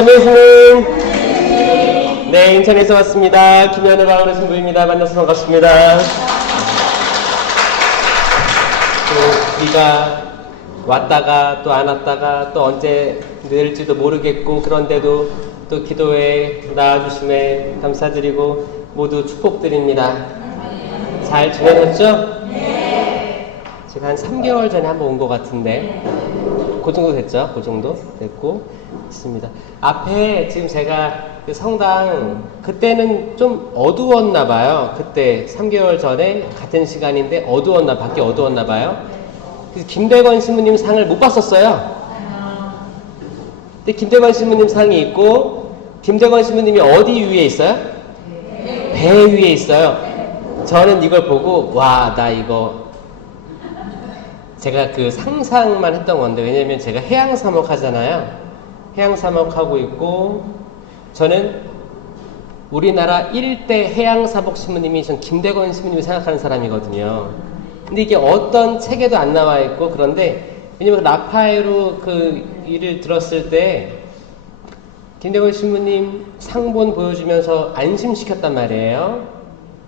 참여해주는 네, 인천에서 왔습니다. 김현우 바울의 신부입니다. 만나서 반갑습니다. 우리가 왔다가 또 안 왔다가 또 언제 늘지도 모르겠고, 그런데도 또 기도에 나와주심에 감사드리고 모두 축복드립니다. 잘 지내셨죠? 네. 제가 한 3개월 전에 한번 온 것 같은데 그 정도 됐죠? 그 정도 됐고 있습니다. 앞에 지금 제가 그 성당 그때는 좀 어두웠나 봐요. 그때 3개월 전에 같은 시간인데 밖에 어두웠나 봐요. 그래서 김대건 신부님 상을 못 봤었어요. 근데 김대건 신부님 상이 있고, 김대건 신부님이 어디 위에 있어요? 배 위에 있어요. 저는 이걸 보고 나 이거 제가 그 상상만 했던 건데, 왜냐면 제가 해양사목 하잖아요. 해양사목 하고 있고, 저는 우리나라 1대 해양사목 신부님이 전 김대건 신부님이 생각하는 사람이거든요. 근데 이게 어떤 책에도 안 나와 있고, 그런데 왜냐면 라파에로 그 일을 들었을 때 김대건 신부님 상본 보여주면서 안심시켰단 말이에요.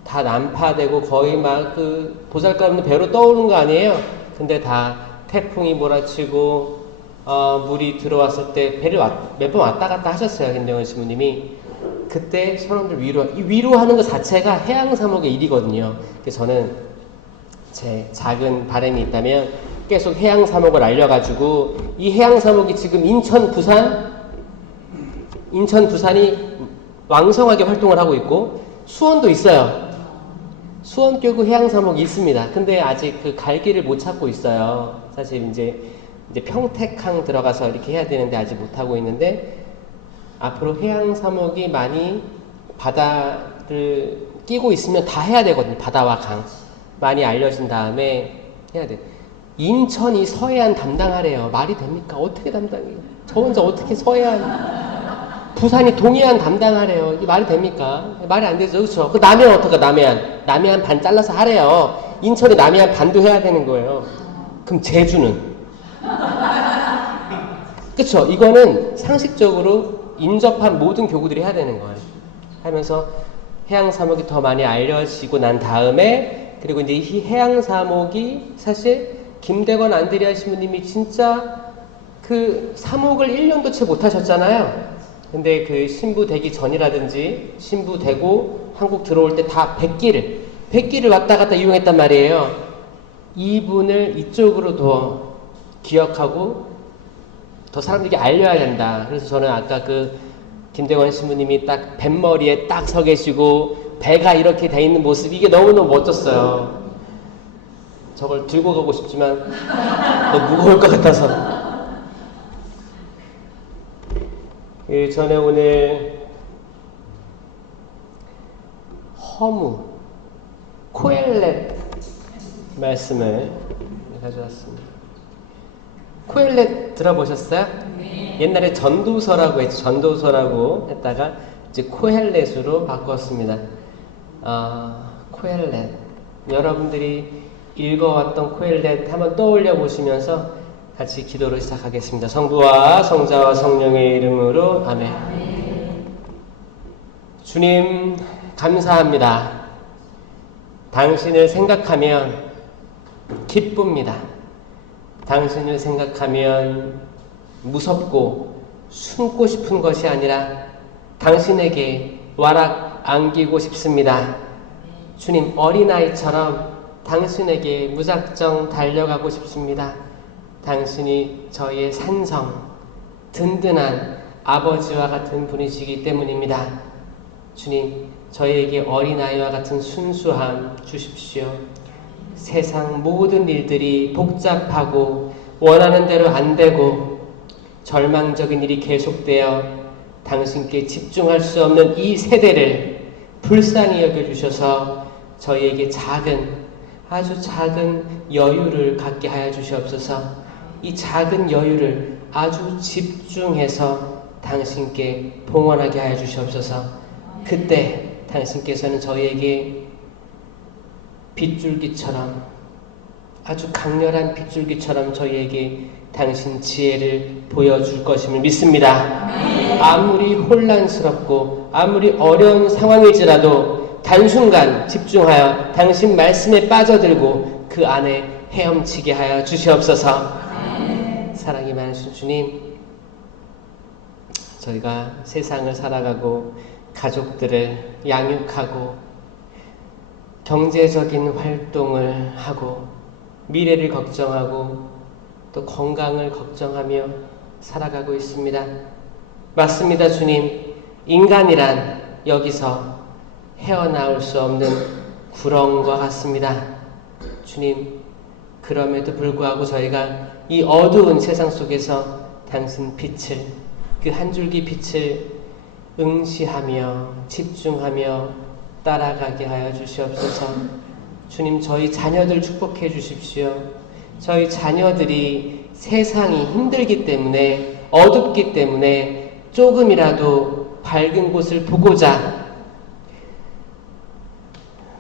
다 난파되고 거의 막 그 보잘것없는 배로 떠오르는 거 아니에요. 근데 다 태풍이 몰아치고 물이 들어왔을 때 배를 몇 번 왔다 갔다 하셨어요. 김대건 신부님이. 그때 사람들 위로하는 것 자체가 해양사목의 일이거든요. 그래서 저는 제 작은 바람이 있다면 계속 해양사목을 알려가지고, 이 해양사목이 지금 인천, 부산이 왕성하게 활동을 하고 있고, 수원도 있어요. 수원교구 해양사목이 있습니다. 근데 아직 그 갈 길을 못 찾고 있어요. 사실 이제 평택항 들어가서 이렇게 해야 되는데 아직 못 하고 있는데, 앞으로 해양사목이 많이 바다를 끼고 있으면 다 해야 되거든요. 바다와 강 많이 알려진 다음에 해야 돼. 인천이 서해안 담당하래요. 말이 됩니까? 어떻게 담당해요? 저 혼자 어떻게 서해안, 부산이 동해안 담당하래요. 이게 말이 됩니까? 말이 안 되죠. 그렇죠? 그 남해안 어떡해? 남해안 반 잘라서 하래요. 인천이 남해안 반도 해야 되는 거예요. 그럼 제주는? 그쵸? 이거는 상식적으로 인접한 모든 교구들이 해야 되는 거예요. 하면서 해양사목이 더 많이 알려지고 난 다음에, 그리고 이제 이 해양사목이 사실 김대건 안드레아 신부님이 진짜 그 사목을 1년도 채 못하셨잖아요. 근데 그 신부 되기 전이라든지 신부 되고 한국 들어올 때 다 100기를 왔다 갔다 이용했단 말이에요. 이분을 이쪽으로 더 기억하고 더 사람들에게 알려야 된다. 그래서 저는 아까 그 김대건 신부님이 딱 뱃머리에 딱 서 계시고 배가 이렇게 돼 있는 모습이 이게 너무너무 멋졌어요. 저걸 들고 가고 싶지만 너무 무거울 것 같아서. 전에 오늘 코엘렛 말씀을 가져왔습니다. 코엘렛 들어보셨어요? 네. 옛날에 전도서라고 했죠. 전도서라고 했다가 이제 코엘렛으로 바꿨습니다. 코엘렛. 여러분들이 읽어왔던 코엘렛 한번 떠올려 보시면서 같이 기도를 시작하겠습니다. 성부와 성자와 성령의 이름으로 아멘. 주님 감사합니다. 당신을 생각하면 기쁩니다. 당신을 생각하면 무섭고 숨고 싶은 것이 아니라 당신에게 와락 안기고 싶습니다. 주님, 어린아이처럼 당신에게 무작정 달려가고 싶습니다. 당신이 저희의 산성, 든든한 아버지와 같은 분이시기 때문입니다. 주님, 저희에게 어린아이와 같은 순수함 주십시오. 세상 모든 일들이 복잡하고 원하는 대로 안 되고 절망적인 일이 계속되어 당신께 집중할 수 없는 이 세대를 불쌍히 여겨주셔서 저희에게 아주 작은 여유를 갖게 하여 주시옵소서. 이 작은 여유를 아주 집중해서 당신께 봉헌하게 하여 주시옵소서. 그때 당신께서는 저희에게 빗줄기처럼, 아주 강렬한 빗줄기처럼 저희에게 당신 지혜를 보여줄 것임을 믿습니다. 아무리 혼란스럽고 아무리 어려운 상황일지라도 단순간 집중하여 당신 말씀에 빠져들고 그 안에 헤엄치게 하여 주시옵소서. 사랑이 많으신 주님, 저희가 세상을 살아가고 가족들을 양육하고 경제적인 활동을 하고 미래를 걱정하고 또 건강을 걱정하며 살아가고 있습니다. 맞습니다, 주님. 인간이란 여기서 헤어나올 수 없는 구렁과 같습니다. 주님, 그럼에도 불구하고 저희가 이 어두운 세상 속에서 당신 빛을, 그 한 줄기 빛을 응시하며 집중하며 따라가게 하여 주시옵소서. 주님, 저희 자녀들 축복해 주십시오. 저희 자녀들이 세상이 힘들기 때문에, 어둡기 때문에 조금이라도 밝은 곳을 보고자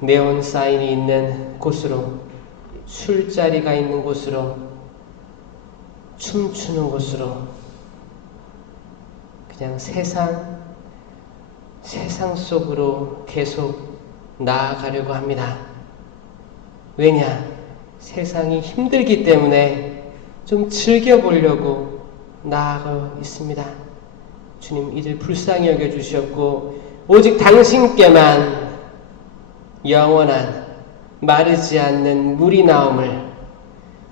네온 사인이 있는 곳으로, 술자리가 있는 곳으로, 춤추는 곳으로, 그냥 세상 속으로 계속 나아가려고 합니다. 왜냐? 세상이 힘들기 때문에 좀 즐겨보려고 나아가고 있습니다. 주님, 이들 불쌍히 여겨주시옵고 오직 당신께만 영원한 마르지 않는 물이 나옴을,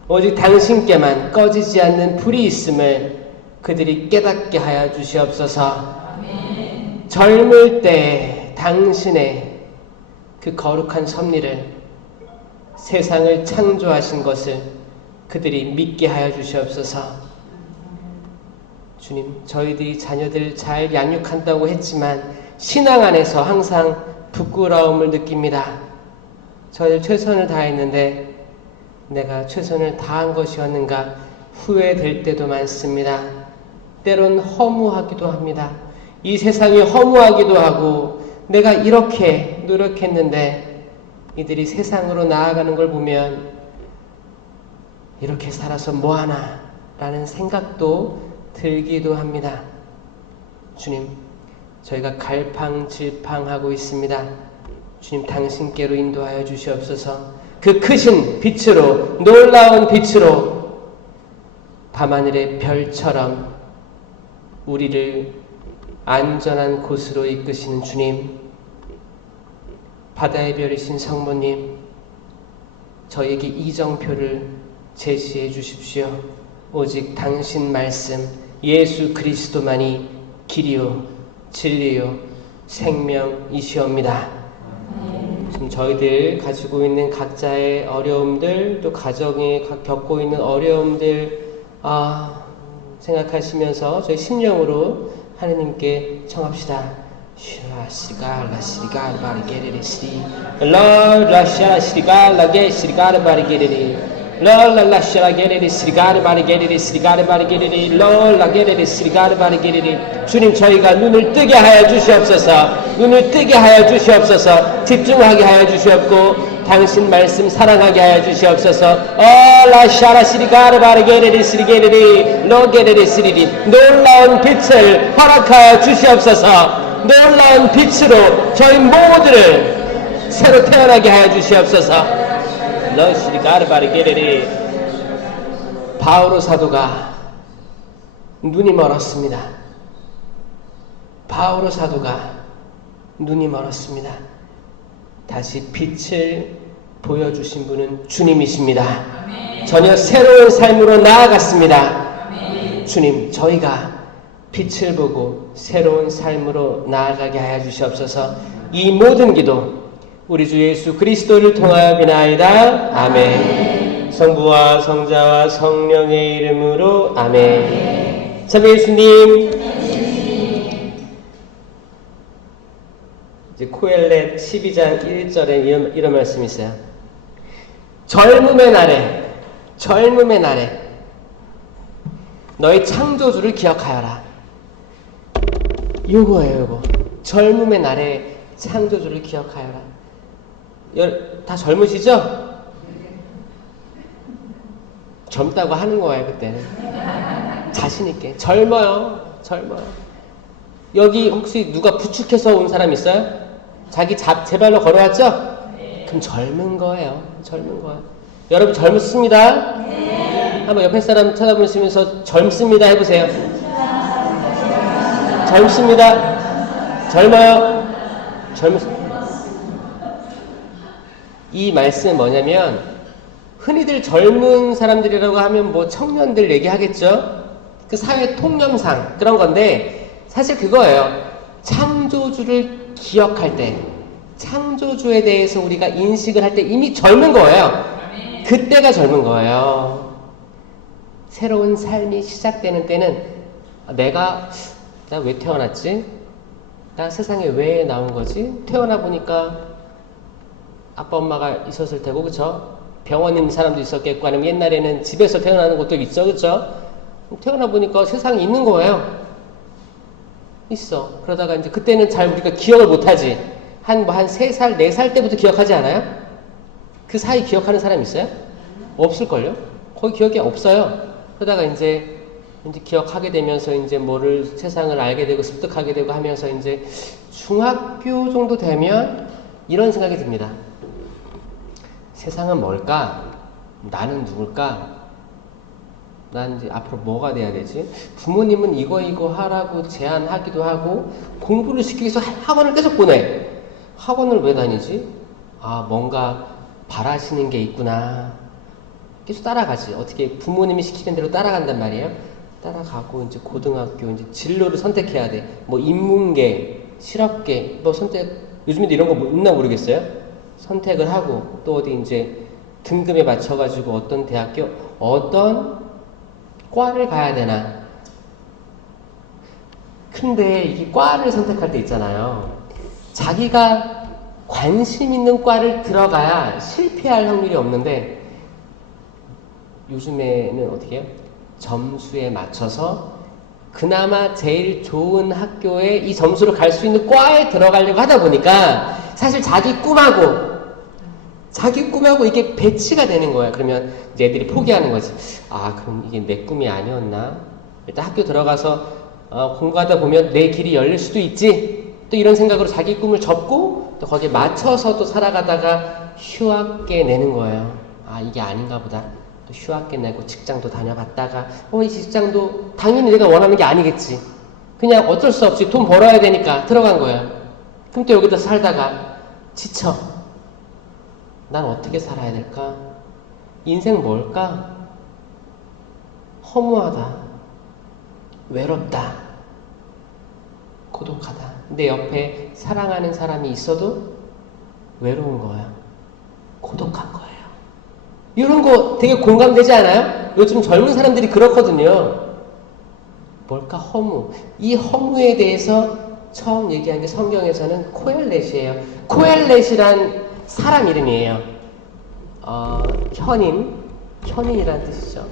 오직 당신께만 꺼지지 않는 불이 있음을 그들이 깨닫게 하여 주시옵소서. 아멘. 젊을 때 당신의 그 거룩한 섭리를, 세상을 창조하신 것을 그들이 믿게 하여 주시옵소서. 주님, 저희들이 자녀들 잘 양육한다고 했지만 신앙 안에서 항상 부끄러움을 느낍니다. 저희들 최선을 다했는데 내가 최선을 다한 것이었는가 후회될 때도 많습니다. 때론 허무하기도 합니다. 이 세상이 허무하기도 하고 내가 이렇게 노력했는데 이들이 세상으로 나아가는 걸 보면 이렇게 살아서 뭐하나 라는 생각도 들기도 합니다. 주님, 저희가 갈팡질팡하고 있습니다. 주님, 당신께로 인도하여 주시옵소서. 그 크신 빛으로, 놀라운 빛으로 밤하늘의 별처럼 우리를 안전한 곳으로 이끄시는 주님, 바다의 별이신 성모님, 저에게 이정표를 제시해 주십시오. 오직 당신 말씀 예수 그리스도만이 길이요 진리요 생명이시옵니다. 지금 저희들 가지고 있는 각자의 어려움들, 또 가정에 겪고 있는 어려움들 생각하시면서 저희 심령으로 하느님께 청합시다. 주님, 저희가 눈을 뜨게 하여 주시옵소서. 눈을 뜨게 하여 주시옵소서. 집중하게 하여 주시옵고 당신 말씀 사랑하게 하여 주시옵소서. 놀라운 빛을 허락하여 주시옵소서. 놀라운 빛으로 저희 모두를 새로 태어나게 하여 주시옵소서. 바오로 사도가 눈이 멀었습니다. 바오로 사도가 눈이 멀었습니다. 다시 빛을 보여주신 분은 주님이십니다. 아멘. 전혀 새로운 삶으로 나아갔습니다. 아멘. 주님, 저희가 빛을 보고 새로운 삶으로 나아가게 하여 주시옵소서. 이 모든 기도 우리 주 예수 그리스도를 통하여 비나이다. 아멘. 성부와 성자와 성령의 이름으로 아멘. 참 예수님, 이제 코엘렛 12장 1절에 이런 말씀이 있어요. 젊음의 날에 너희 창조주를 기억하여라. 요거예요, 요거. 젊음의 날에 창조주를 젊다고 하는 거예요, 그때는. 자신있게. 젊어요. 여기 혹시 누가 부축해서 온 사람 있어요? 자기 제 발로 걸어왔죠? 그럼 젊은 거예요. 여러분 젊습니다. 한번 옆에 사람 쳐다보시면서 젊습니다 해보세요. 젊습니다. 젊어요. 이 말씀은 뭐냐면, 흔히들 젊은 사람들이라고 하면 뭐 청년들 얘기하겠죠? 그 사회 통념상 그런 건데, 사실 그거예요. 창조주를 기억할 때, 창조주에 대해서 우리가 인식을 할 때 이미 젊은 거예요. 그때가 젊은 거예요. 새로운 삶이 시작되는 때는 나 왜 태어났지? 나 세상에 왜 나온 거지? 태어나 보니까 아빠 엄마가 있었을 테고, 그쵸? 병원 있는 사람도 있었겠고, 아니면 옛날에는 집에서 태어나는 것도 있죠, 그쵸? 태어나 보니까 세상에 있는 거예요. 있어. 그러다가 이제 그때는 잘 우리가 기억을 못하지. 한 3살, 4살 때부터 기억하지 않아요? 그 사이 기억하는 사람 있어요? 없을걸요? 거의 기억이 없어요. 그러다가 이제 기억하게 되면서 이제 세상을 알게 되고 습득하게 되고 하면서 이제 중학교 정도 되면 이런 생각이 듭니다. 세상은 뭘까? 나는 누굴까? 난 이제 앞으로 뭐가 돼야 되지? 부모님은 이거 하라고 제안하기도 하고 공부를 시키기 위해서 학원을 계속 보내. 학원을 왜 다니지? 뭔가 바라시는 게 있구나. 계속 따라가지. 어떻게 부모님이 시키는 대로 따라간단 말이에요. 따라가고 이제 고등학교 이제 진로를 선택해야 돼. 뭐 인문계, 실업계, 요즘에도 이런 거 있나 모르겠어요. 선택을 하고 또 어디 이제 등급에 맞춰가지고 어떤 대학교, 어떤 과를 가야 되나. 근데 이게 과를 선택할 때 있잖아요. 자기가 관심 있는 과를 들어가야 실패할 확률이 없는데, 요즘에는 어떻게 해요? 점수에 맞춰서 그나마 제일 좋은 학교에 이 점수로 갈 수 있는 과에 들어가려고 하다 보니까 사실 자기 꿈하고 이게 배치가 되는 거야. 그러면 이제 애들이 포기하는 거지. 그럼 이게 내 꿈이 아니었나? 일단 학교 들어가서 공부하다 보면 내 길이 열릴 수도 있지. 또 이런 생각으로 자기 꿈을 접고 또 거기에 맞춰서 또 살아가다가 휴학계 내는 거예요. 이게 아닌가 보다. 또 휴학계 내고 직장도 다녀봤다가 이 직장도 당연히 내가 원하는 게 아니겠지. 그냥 어쩔 수 없이 돈 벌어야 되니까 들어간 거예요. 그럼 또 여기다 살다가 지쳐. 난 어떻게 살아야 될까? 인생 뭘까? 허무하다. 외롭다. 고독하다. 내 옆에 사랑하는 사람이 있어도 외로운 거야. 고독한 거예요. 이런 거 되게 공감되지 않아요? 요즘 젊은 사람들이 그렇거든요. 뭘까? 허무. 이 허무에 대해서 처음 얘기한 게 성경에서는 코엘렛이에요. 코엘렛이란 사람 이름이에요. 현인이라는 뜻이죠.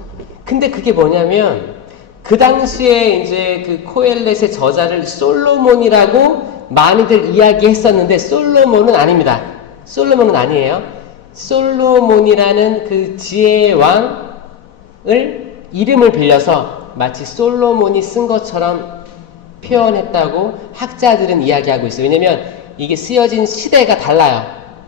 근데 그게 뭐냐면, 그 당시에 이제 그 코엘렛의 저자를 솔로몬이라고 많이들 이야기했었는데, 솔로몬은 아닙니다. 솔로몬은 아니에요. 솔로몬이라는 그 지혜의 왕을 이름을 빌려서 마치 솔로몬이 쓴 것처럼 표현했다고 학자들은 이야기하고 있어요. 왜냐면 이게 쓰여진 시대가 달라요.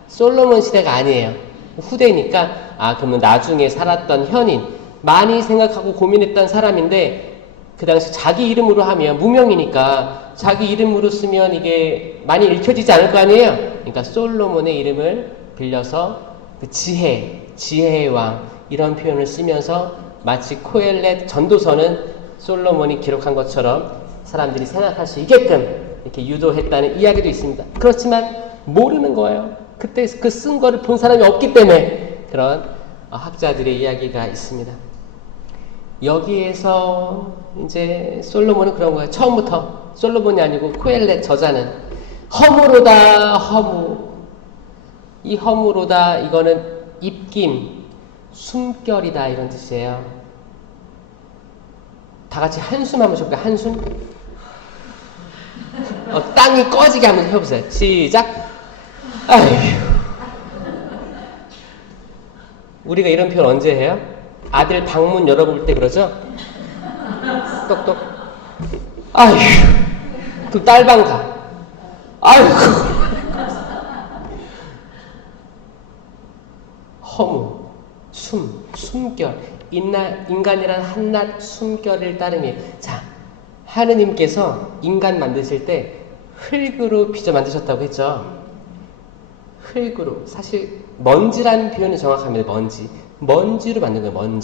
솔로몬 시대가 아니에요. 후대니까 그러면 나중에 살았던 현인, 많이 생각하고 고민했던 사람인데, 그 당시 자기 이름으로 하면 무명이니까 자기 이름으로 쓰면 이게 많이 읽혀지지 않을 거 아니에요. 그러니까 솔로몬의 이름을 빌려서 그 지혜의 왕 이런 표현을 쓰면서 마치 코엘렛 전도서는 솔로몬이 기록한 것처럼 사람들이 생각할 수 있게끔 이렇게 유도했다는 이야기도 있습니다. 그렇지만 모르는 거예요. 그때 그 쓴 거를 본 사람이 없기 때문에 그런 학자들의 이야기가 있습니다. 여기에서 이제 솔로몬은 그런 거예요. 처음부터 솔로몬이 아니고 코엘렛 저자는 허무로다. 허무. 이 허무로다, 이거는 입김, 숨결이다 이런 뜻이에요. 다 같이 한숨 한번 해볼까요? 한숨. 땅이 꺼지게 한번 해보세요. 시작. 아휴. 우리가 이런 표현 언제 해요? 아들 방문 열어볼 때 그러죠? 똑똑. 아휴, 그 딸방 가. 아이고. 허무, 숨결. 인간이란 한낱 숨결을 따름이에요. 자, 하느님께서 인간 만드실 때 흙으로 빚어 만드셨다고 했죠. 흙으로. 사실 먼지라는 표현이 정확합니다. 먼지로 만든 거예요.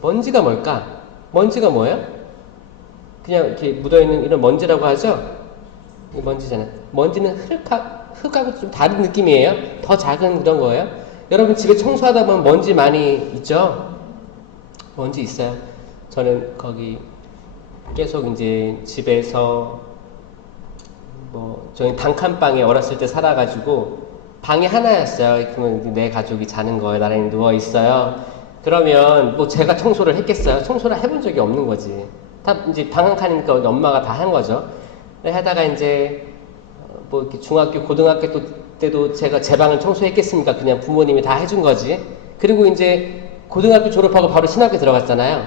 먼지가 뭘까? 먼지가 뭐예요? 그냥 이렇게 묻어있는 이런 먼지라고 하죠? 이 먼지잖아요. 먼지는 흙하고 좀 다른 느낌이에요. 더 작은 그런 거예요. 여러분 집에 청소하다 보면 먼지 많이 있죠? 먼지 있어요. 저는 거기 계속 이제 집에서 저희 단칸방에 어렸을 때 살아가지고 방이 하나였어요. 그러면 내 가족이 자는 거예요. 나란히 누워 있어요. 그러면 제가 청소를 했겠어요? 청소를 해본 적이 없는 거지. 다 이제 방 한 칸이니까 엄마가 다 한 거죠. 하다가 이제 이렇게 중학교, 고등학교 때도 제가 제 방을 청소했겠습니까? 그냥 부모님이 다 해준 거지. 그리고 이제 고등학교 졸업하고 바로 신학교 들어갔잖아요.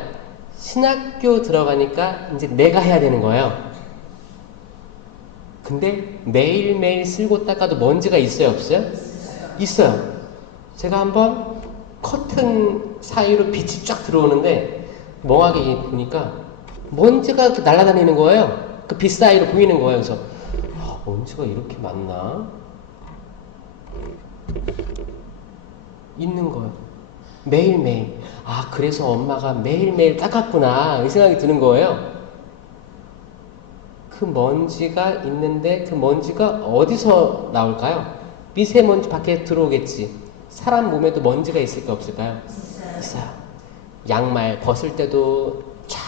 신학교 들어가니까 이제 내가 해야 되는 거예요. 근데 매일매일 쓸고 닦아도 먼지가 있어요, 없어요? 있어요. 제가 한번 커튼 사이로 빛이 쫙 들어오는데 멍하게 보니까 먼지가 이렇게 날아다니는 거예요. 그 빛 사이로 보이는 거예요. 그래서 먼지가 이렇게 많나? 있는 거예요. 매일매일. 그래서 엄마가 매일매일 닦았구나 이 생각이 드는 거예요. 그 먼지가 있는데 그 먼지가 어디서 나올까요? 미세먼지 밖에 들어오겠지. 사람 몸에도 먼지가 있을까 없을까요? 있어요. 양말 벗을 때도 쫙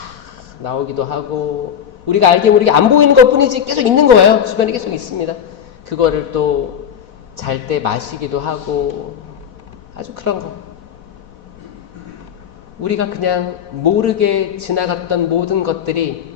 나오기도 하고 우리가 알게 모르게 안 보이는 것 뿐이지 계속 있는 거예요. 주변에 계속 있습니다. 그거를 또 잘 때 마시기도 하고 아주 그런 거. 우리가 그냥 모르게 지나갔던 모든 것들이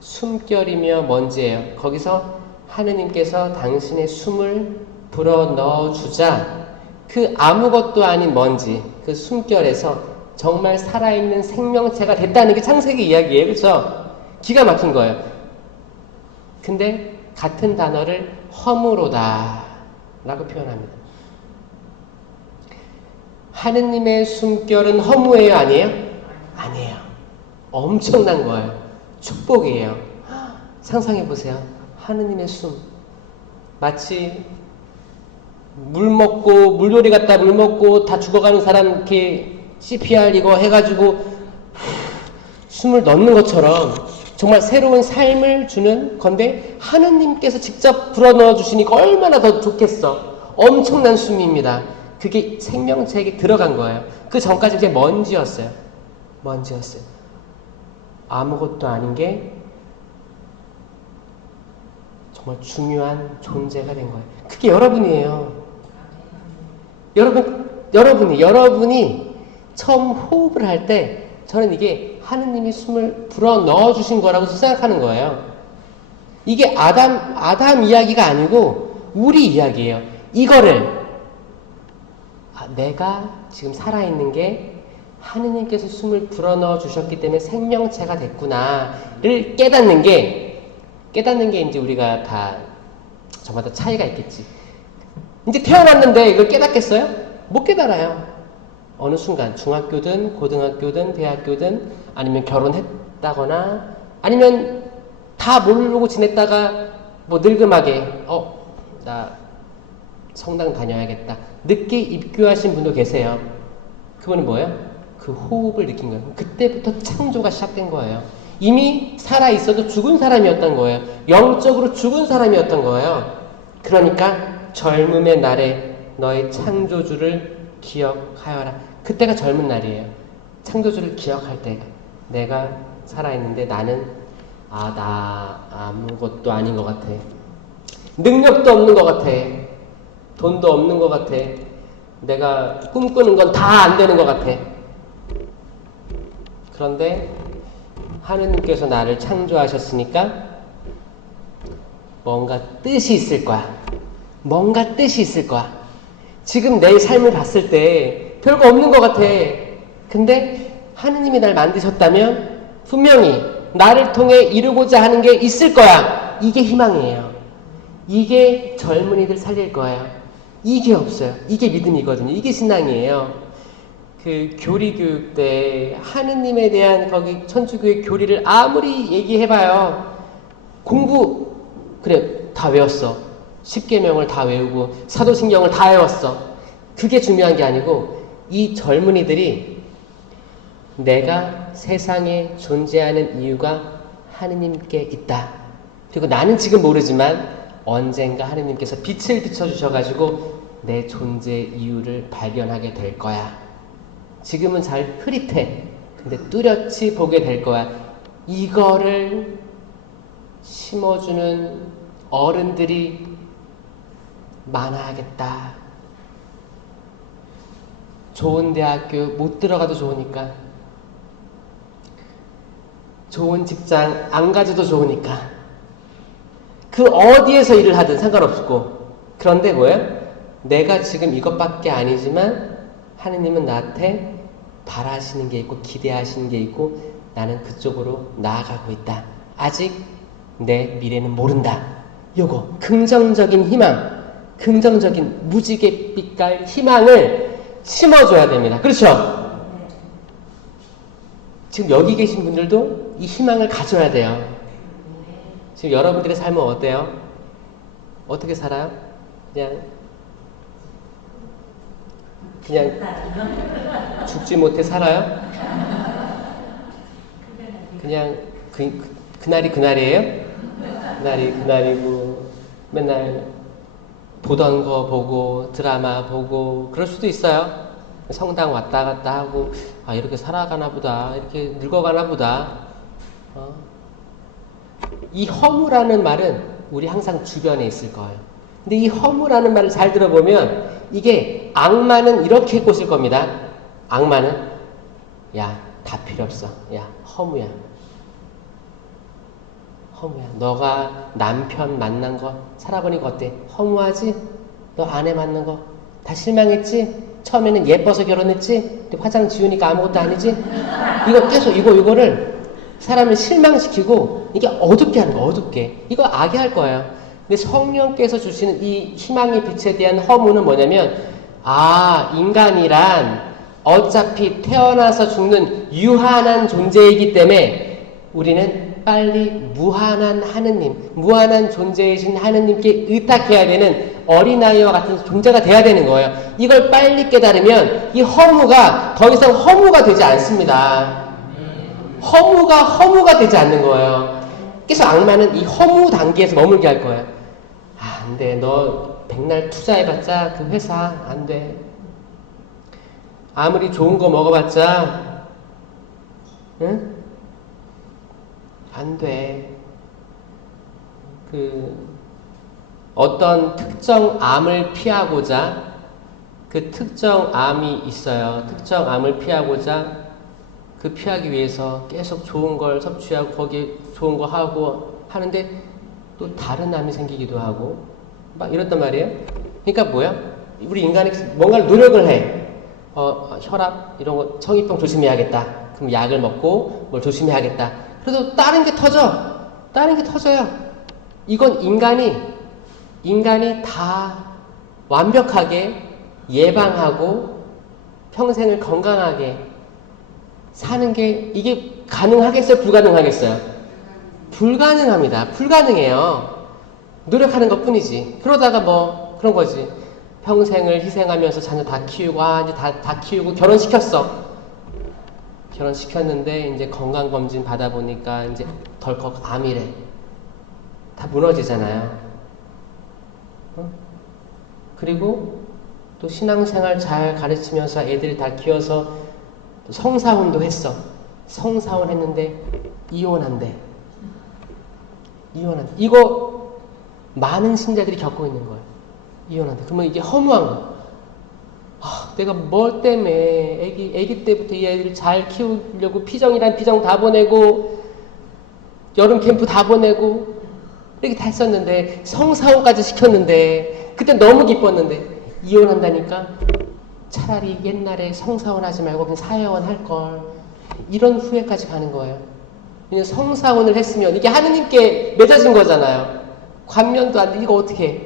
숨결이며 먼지예요. 거기서 하느님께서 당신의 숨을 불어 넣어주자 그 아무것도 아닌 먼지, 그 숨결에서 정말 살아있는 생명체가 됐다는 게 창세기 이야기예요. 그렇죠? 기가 막힌 거예요. 근데 같은 단어를 허무로다 라고 표현합니다. 하느님의 숨결은 허무해요? 아니에요? 아니에요. 엄청난 거예요. 축복이에요. 상상해보세요. 하느님의 숨. 마치 물 먹고 물놀이 갔다 물 먹고 다 죽어가는 사람 이렇게 CPR 이거 해가지고 숨을 넣는 것처럼 정말 새로운 삶을 주는 건데 하느님께서 직접 불어넣어 주시니까 얼마나 더 좋겠어. 엄청난 숨입니다. 그게 생명체에게 들어간 거예요. 그 전까지 그냥 먼지였어요. 아무것도 아닌 게 정말 중요한 존재가 된 거예요. 그게 여러분이에요. 여러분이 처음 호흡을 할 때 저는 이게 하느님이 숨을 불어 넣어 주신 거라고 생각하는 거예요. 이게 아담 이야기가 아니고 우리 이야기예요. 이거를 내가 지금 살아있는 게 하느님께서 숨을 불어넣어 주셨기 때문에 생명체가 됐구나를 깨닫는 게 이제 우리가 다 저마다 차이가 있겠지. 이제 태어났는데 이걸 깨닫겠어요? 못 깨달아요. 어느 순간 중학교든 고등학교든 대학교든 아니면 결혼했다거나 아니면 다 모르고 지냈다가 늙음하게 나 성당 다녀야겠다. 늦게 입교하신 분도 계세요. 그분은 뭐예요? 그 호흡을 느낀 거예요. 그때부터 창조가 시작된 거예요. 이미 살아있어도 죽은 사람이었던 거예요. 영적으로 죽은 사람이었던 거예요. 그러니까 젊음의 날에 너의 창조주를 기억하여라. 그때가 젊은 날이에요. 창조주를 기억할 때가. 내가 살아있는데 나는 나 아무것도 아닌 것 같아. 능력도 없는 것 같아. 돈도 없는 것 같아. 내가 꿈꾸는 건 다 안 되는 것 같아. 그런데 하느님께서 나를 창조하셨으니까 뭔가 뜻이 있을 거야. 지금 내 삶을 봤을 때 별거 없는 것 같아. 근데 하느님이 날 만드셨다면 분명히 나를 통해 이루고자 하는 게 있을 거야. 이게 희망이에요. 이게 젊은이들 살릴 거예요. 이게 없어요. 이게 믿음이거든요. 이게 신앙이에요. 그 교리 교육 때 하느님에 대한 거기 천주교의 교리를 아무리 얘기해봐요. 공부 그래 다 외웠어. 십계명을 다 외우고 사도신경을 다 외웠어. 그게 중요한 게 아니고 이 젊은이들이 내가 세상에 존재하는 이유가 하느님께 있다. 그리고 나는 지금 모르지만 언젠가 하느님께서 빛을 비춰주셔가지고 내 존재 이유를 발견하게 될 거야. 지금은 잘 흐릿해. 근데 뚜렷이 보게 될 거야. 이거를 심어주는 어른들이 많아야겠다. 좋은 대학교 못 들어가도 좋으니까, 좋은 직장 안 가져도 좋으니까, 그 어디에서 일을 하든 상관없고, 그런데 뭐예요? 내가 지금 이것밖에 아니지만 하느님은 나한테 바라시는 게 있고 기대하시는 게 있고 나는 그쪽으로 나아가고 있다. 아직 내 미래는 모른다. 요거 긍정적인 희망, 긍정적인 무지개 빛깔 희망을 심어줘야 됩니다. 그렇죠? 지금 여기 계신 분들도 이 희망을 가져야 돼요. 지금 여러분들의 삶은 어때요? 어떻게 살아요? 그냥 죽지 못해 살아요? 그냥 그날이 그날이에요? 그날이 그날이고 맨날 보던 거 보고 드라마 보고 그럴 수도 있어요. 성당 왔다 갔다 하고 아 이렇게 살아가나 보다, 이렇게 늙어가나 보다. 이 허무라는 말은 우리 항상 주변에 있을 거예요. 근데 이 허무라는 말을 잘 들어보면 이게 악마는 이렇게 꼬실 겁니다. 악마는 야, 다 필요 없어. 야, 허무야. 허무야. 너가 남편 만난 거 살아보니까 어때? 허무하지? 너 아내 만난 거 다 실망했지? 처음에는 예뻐서 결혼했지? 근데 화장 지우니까 아무것도 아니지? 이거 계속 이거를 사람을 실망시키고 이게 어둡게 하는 거야. 어둡게. 이거 악이 할 거예요. 근데 성령께서 주시는 이 희망의 빛에 대한 허무는 뭐냐면 아, 인간이란 어차피 태어나서 죽는 유한한 존재이기 때문에 우리는 빨리 무한한 하느님, 무한한 존재이신 하느님께 의탁해야 되는 어린아이와 같은 존재가 돼야 되는 거예요. 이걸 빨리 깨달으면 이 허무가 더 이상 허무가 되지 않습니다. 허무가 되지 않는 거예요. 그래서 악마는 이 허무 단계에서 머물게 할 거예요. 아, 안 돼. 너 백날 투자해봤자 그 회사 안 돼. 아무리 좋은 거 먹어봤자 응? 안 돼. 어떤 특정 암을 피하고자 그 특정 암이 있어요. 특정 암을 피하고자 그 피하기 위해서 계속 좋은 걸 섭취하고 거기에 좋은 거 하고 하는데 또 다른 암이 생기기도 하고 막 이랬단 말이에요. 그러니까 뭐야? 우리 인간이 뭔가를 노력을 해. 혈압 이런 거 성인병 조심해야겠다. 그럼 약을 먹고 뭘 조심해야겠다. 그래도 다른 게 터져요. 이건 인간이 다 완벽하게 예방하고 평생을 건강하게 사는 게 이게 가능하겠어요? 불가능하겠어요? 불가능합니다. 불가능해요. 노력하는 것 뿐이지. 그러다가 뭐 그런 거지. 평생을 희생하면서 자녀 다 키우고 이제 다 키우고 결혼시켰는데 이제 건강검진 받아보니까 이제 덜컥 암이래. 다 무너지잖아요. 그리고 또 신앙생활 잘 가르치면서 애들 다 키워서 성사혼도 했어. 성사혼 했는데 이혼한대. 이거 많은 신자들이 겪고 있는 거예요. 이혼한대. 그러면 이게 허무한 거야. 내가 뭘 때문에 애기 때부터 이 애들을 잘 키우려고 피정이란 피정 다 보내고 여름 캠프 다 보내고 이렇게 다 했었는데 성사혼까지 시켰는데 그때 너무 기뻤는데 이혼한다니까 차라리 옛날에 성사원 하지 말고 그냥 사회원 할걸. 이런 후회까지 가는 거예요. 그냥 성사원을 했으면 이게 하느님께 맺어진 거잖아요. 관면도 안 돼. 이거 어떻게 해?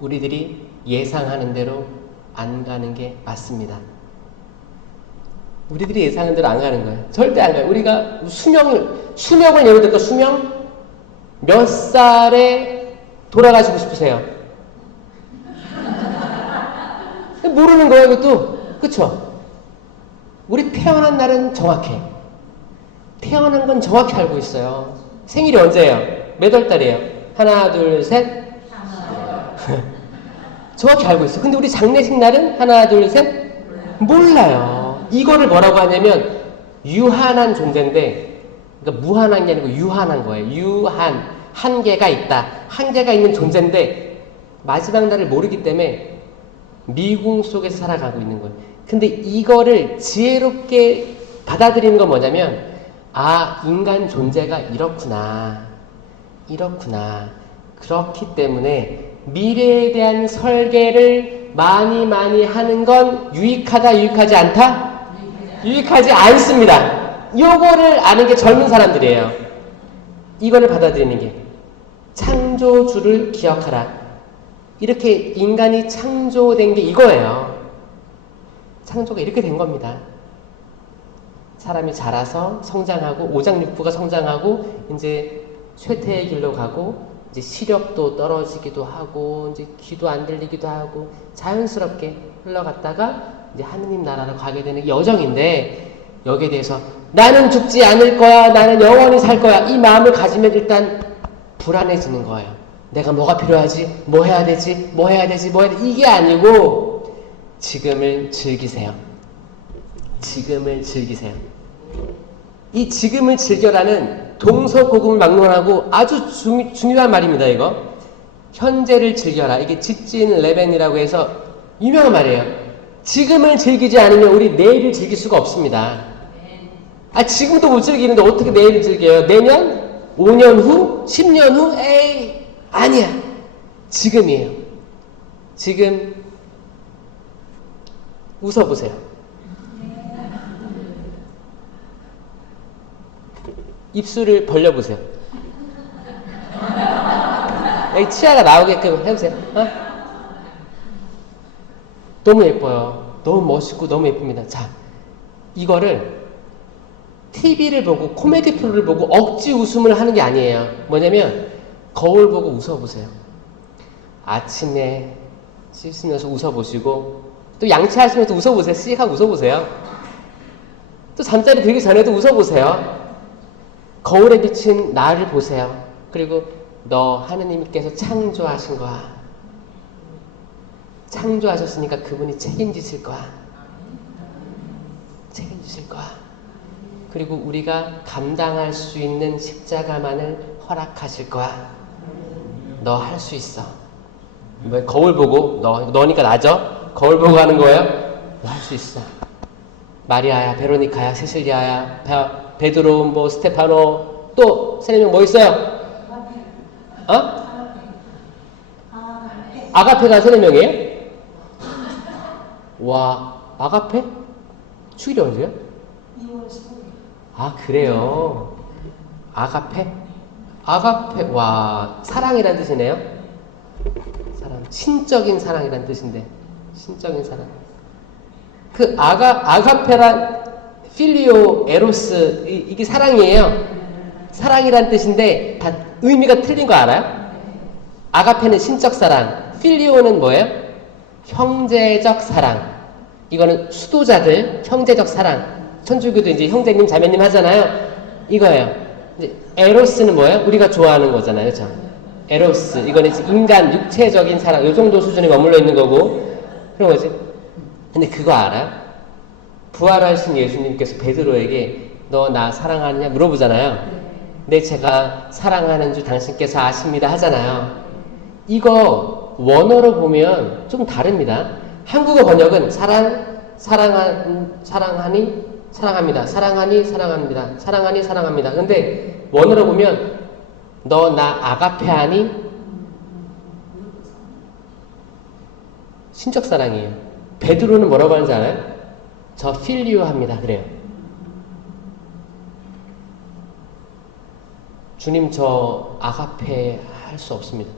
우리들이 예상하는 대로 안 가는 게 맞습니다. 우리들이 예상하는 대로 안 가는 거예요. 절대 안 가요. 우리가 수명을 예를 들어 수명 몇 살에 돌아가시고 싶으세요? 모르는 거예요, 이것도. 그쵸? 우리 태어난 날은 정확해. 태어난 건 정확히 알고 있어요. 생일이 언제예요? 몇 월 달이에요? 하나, 둘, 셋. 정확히 알고 있어요. 근데 우리 장례식 날은 하나, 둘, 셋. 몰라요. 이거를 뭐라고 하냐면 유한한 존재인데, 그러니까 무한한 게 아니고 유한한 거예요. 유한, 한계가 있다. 한계가 있는 존재인데 마지막 날을 모르기 때문에 미궁 속에서 살아가고 있는 거예요. 근데 이거를 지혜롭게 받아들이는 건 뭐냐면, 아, 인간 존재가 이렇구나. 이렇구나. 그렇기 때문에 미래에 대한 설계를 많이 하는 건 유익하다, 유익하지 않다? 유익하지 않습니다. 요거를 아는 게 젊은 사람들이에요. 이거를 받아들이는 게. 창조주를 기억하라. 이렇게 인간이 창조된 게 이거예요. 창조가 이렇게 된 겁니다. 사람이 자라서 성장하고 오장육부가 성장하고 이제 쇠퇴의 길로 가고 이제 시력도 떨어지기도 하고 이제 귀도 안 들리기도 하고 자연스럽게 흘러갔다가 이제 하느님 나라로 가게 되는 여정인데, 여기에 대해서 나는 죽지 않을 거야, 나는 영원히 살 거야, 이 마음을 가지면 일단 불안해지는 거예요. 내가 뭐가 필요하지? 뭐 해야 되지? 뭐 해야 되지? 뭐 해야 되지? 이게 아니고 지금을 즐기세요. 지금을 즐기세요. 이 지금을 즐겨라는 동서고금을 막론하고 아주 중요한 말입니다. 이거 현재를 즐겨라. 이게 지진 레벤이라고 해서 유명한 말이에요. 지금을 즐기지 않으면 우리 내일을 즐길 수가 없습니다. 아, 지금도 못 즐기는데 어떻게 내일을 즐겨요? 내년? 5년 후? 10년 후? 에이, 아니야. 지금이에요. 지금 웃어보세요. 입술을 벌려보세요. 여기 치아가 나오게끔 해보세요. 어? 너무 예뻐요. 너무 멋있고 너무 예쁩니다. 자, 이거를 TV를 보고 코미디 프로를 보고 억지 웃음을 하는 게 아니에요. 뭐냐면 거울 보고 웃어보세요. 아침에 씻으면서 웃어보시고 또 양치하시면서 웃어보세요. 씩 하고 웃어보세요. 또 잠자리 들기 전에도 웃어보세요. 거울에 비친 나를 보세요. 그리고 너 하느님께서 창조하신 거야. 창조하셨으니까 그분이 책임지실 거야. 책임지실 거야. 그리고 우리가 감당할 수 있는 십자가만을 허락하실 거야. 너 할 수 있어. 뭐 거울 보고 너니까 나죠? 거울 보고 하는 거예요? 너 할 수 있어. 마리아야, 베로니카야, 세실리아야, 베드로, 뭐 스테파노, 또 세 명 뭐 있어요? 어? 아가페가 세 명이에요? 와, 아가페? 축일이 언제요? 2월 15일. 아, 그래요? 아가페? 아가페, 와, 사랑이란 뜻이네요? 사랑, 신적인 사랑이란 뜻인데, 신적인 사랑. 그 아가페란 필리오, 에로스, 이게 사랑이에요. 사랑이란 뜻인데 다 의미가 틀린 거 알아요? 아가페는 신적 사랑, 필리오는 뭐예요? 형제적 사랑. 이거는 수도자들 형제적 사랑. 천주교도 이제 형제님 자매님 하잖아요. 이거예요. 이제 에로스는 뭐예요? 우리가 좋아하는 거잖아요, 그렇죠? 에로스, 이거는 이제 인간 육체적인 사랑, 요 정도 수준에 머물러 있는 거고 그런 거지. 근데 그거 알아요? 부활하신 예수님께서 베드로에게 너 나 사랑하느냐 물어보잖아요. 네, 제가 사랑하는 줄 당신께서 아십니다 하잖아요. 이거 원어로 보면 좀 다릅니다. 한국어 번역은 사랑하니, 사랑합니다. 사랑하니, 사랑합니다. 사랑하니, 사랑합니다. 근데 원어로 보면 너 나 아가페하니? 신적 사랑이에요. 베드로는 뭐라고 하는지 알아요? 저 필리오 합니다. 그래요. 주님 저 아가페 할 수 없습니다.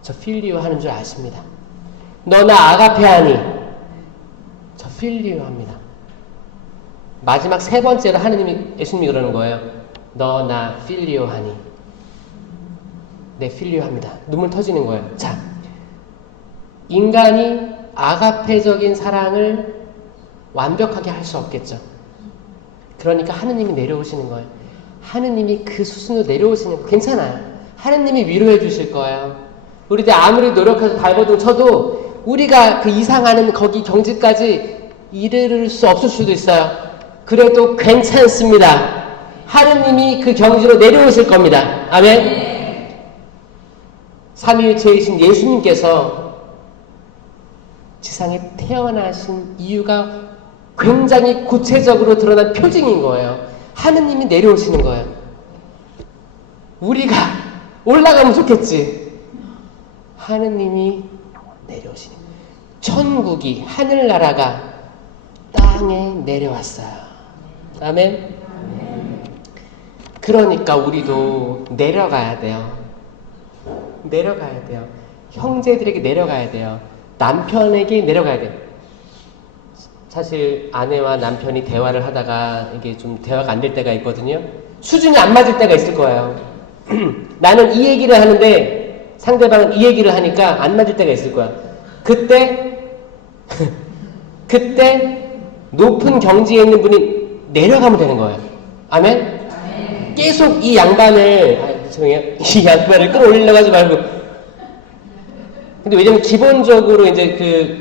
저 필리오 하는 줄 아십니다. 너 나 아가페 하니? 저 필리오 합니다. 마지막 세 번째로 예수님이 그러는 거예요. 너 나 필리오 하니? 네, 필리오 합니다. 눈물 터지는 거예요. 자, 인간이 아가페적인 사랑을 완벽하게 할 수 없겠죠. 그러니까 하느님이 내려오시는 거예요. 하느님이 그 수순으로 내려오시는 거 괜찮아요. 하느님이 위로해 주실 거예요. 우리들 아무리 노력해서 발버둥 쳐도 우리가 그 이상하는 거기 경지까지 이르를 수 없을 수도 있어요. 그래도 괜찮습니다. 하느님이 그 경지로 내려오실 겁니다. 아멘. 삼위일체이신 예수님께서 지상에 태어나신 이유가 굉장히 구체적으로 드러난 표징인 거예요. 하느님이 내려오시는 거예요. 우리가 올라가면 좋겠지. 하느님이 내려오시는 거예요. 천국이, 하늘나라가 땅에 내려왔어요. 아멘. 그러니까 우리도 내려가야 돼요. 내려가야 돼요. 형제들에게 내려가야 돼요. 남편에게 내려가야 돼요. 사실 아내와 남편이 대화를 하다가 이게 좀 대화가 안 될 때가 있거든요. 수준이 안 맞을 때가 있을 거예요. 나는 이 얘기를 하는데 상대방은 이 얘기를 하니까 안 맞을 때가 있을 거야. 그때 높은 경지에 있는 분이 내려가면 되는 거예요. 아멘? 계속 이 양반을 이 양반을 끌어올리려고 하지 말고. 근데 왜냐면 기본적으로 이제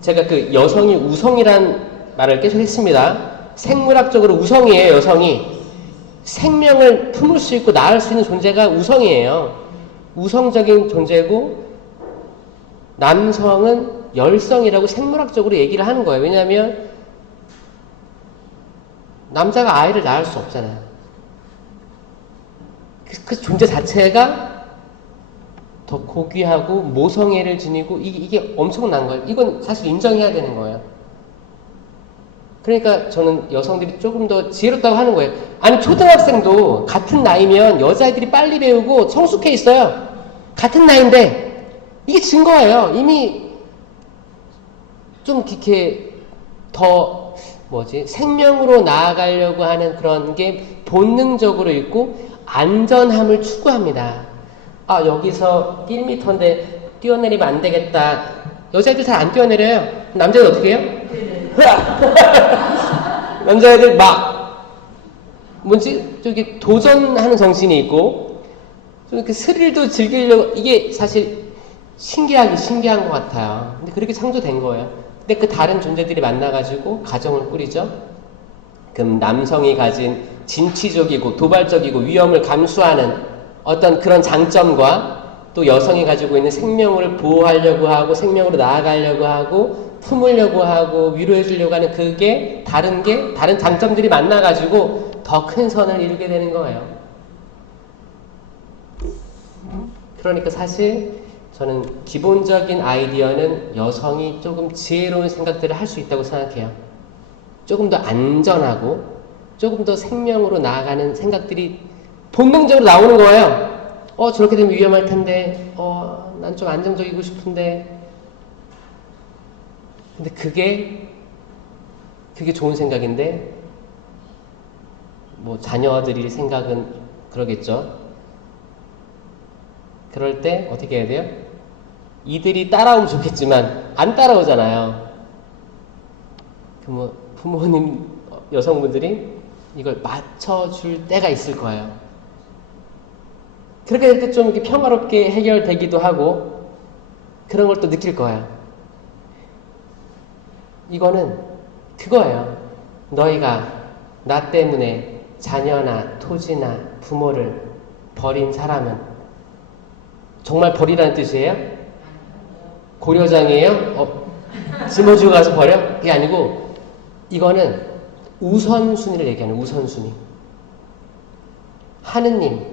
제가 여성이 우성이란 말을 계속 했습니다. 생물학적으로 우성이에요. 여성이 생명을 품을 수 있고 낳을 수 있는 존재가 우성이에요. 우성적인 존재고 남성은 열성이라고 생물학적으로 얘기를 하는 거예요. 왜냐하면 남자가 아이를 낳을 수 없잖아요. 그 존재 자체가 더 고귀하고 모성애를 지니고 이게 엄청난 거예요. 이건 사실 인정해야 되는 거예요. 그러니까 저는 여성들이 조금 더 지혜롭다고 하는 거예요. 아니 초등학생도 같은 나이면 여자애들이 빨리 배우고 성숙해 있어요. 같은 나이인데 이게 증거예요. 이미 좀 이렇게 더 생명으로 나아가려고 하는 그런 게 본능적으로 있고 안전함을 추구합니다. 아, 여기서 1m인데 뛰어내리면 안 되겠다. 여자애들 잘 안 뛰어내려요. 남자애들 어떻게 해요? 남자애들 저기 도전하는 정신이 있고, 좀 이렇게 스릴도 즐기려고, 이게 사실 신기한 것 같아요. 근데 그렇게 창조된 거예요. 근데 그 다른 존재들이 만나가지고 가정을 꾸리죠. 그럼 남성이 가진 진취적이고 도발적이고 위험을 감수하는 어떤 그런 장점과 또 여성이 가지고 있는 생명을 보호하려고 하고 생명으로 나아가려고 하고 품으려고 하고 위로해 주려고 하는 다른 장점들이 만나가지고 더 큰 선을 이루게 되는 거예요. 그러니까 사실 저는 기본적인 아이디어는 여성이 조금 지혜로운 생각들을 할 수 있다고 생각해요. 조금 더 안전하고 조금 더 생명으로 나아가는 생각들이 본능적으로 나오는 거예요. 저렇게 되면 위험할 텐데, 난 좀 안정적이고 싶은데. 근데 그게 좋은 생각인데, 자녀들이 생각은 그러겠죠. 그럴 때 어떻게 해야 돼요? 이들이 따라오면 좋겠지만, 안 따라오잖아요. 부모님, 여성분들이 이걸 맞춰줄 때가 있을 거예요. 그렇게 될 때 좀 이렇게 평화롭게 해결되기도 하고 그런 걸 또 느낄 거예요. 이거는 그거예요. 너희가 나 때문에 자녀나 토지나 부모를 버린 사람은 정말 버리라는 뜻이에요? 고려장이에요? 짊어지고 가서 버려? 그게 아니고 이거는 우선순위를 얘기하는 우선순위. 하느님,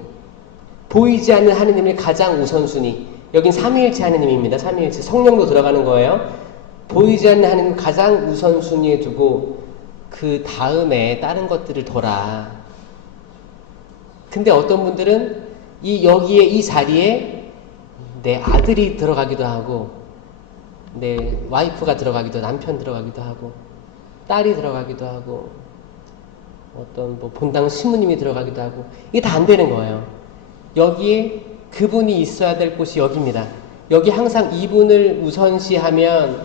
보이지 않는 하느님을 가장 우선순위. 여긴 삼위일체 하느님입니다. 삼위일체. 성령도 들어가는 거예요. 보이지 않는 하느님 가장 우선순위에 두고 그 다음에 다른 것들을 둬라. 근데 어떤 분들은 여기에 이 자리에 내 아들이 들어가기도 하고 내 와이프가 들어가기도 남편 들어가기도 하고 딸이 들어가기도 하고 어떤 뭐 본당 신부님이 들어가기도 하고 이게 다 안 되는 거예요. 여기에 그분이 있어야 될 곳이 여기입니다. 여기 항상 이분을 우선시하면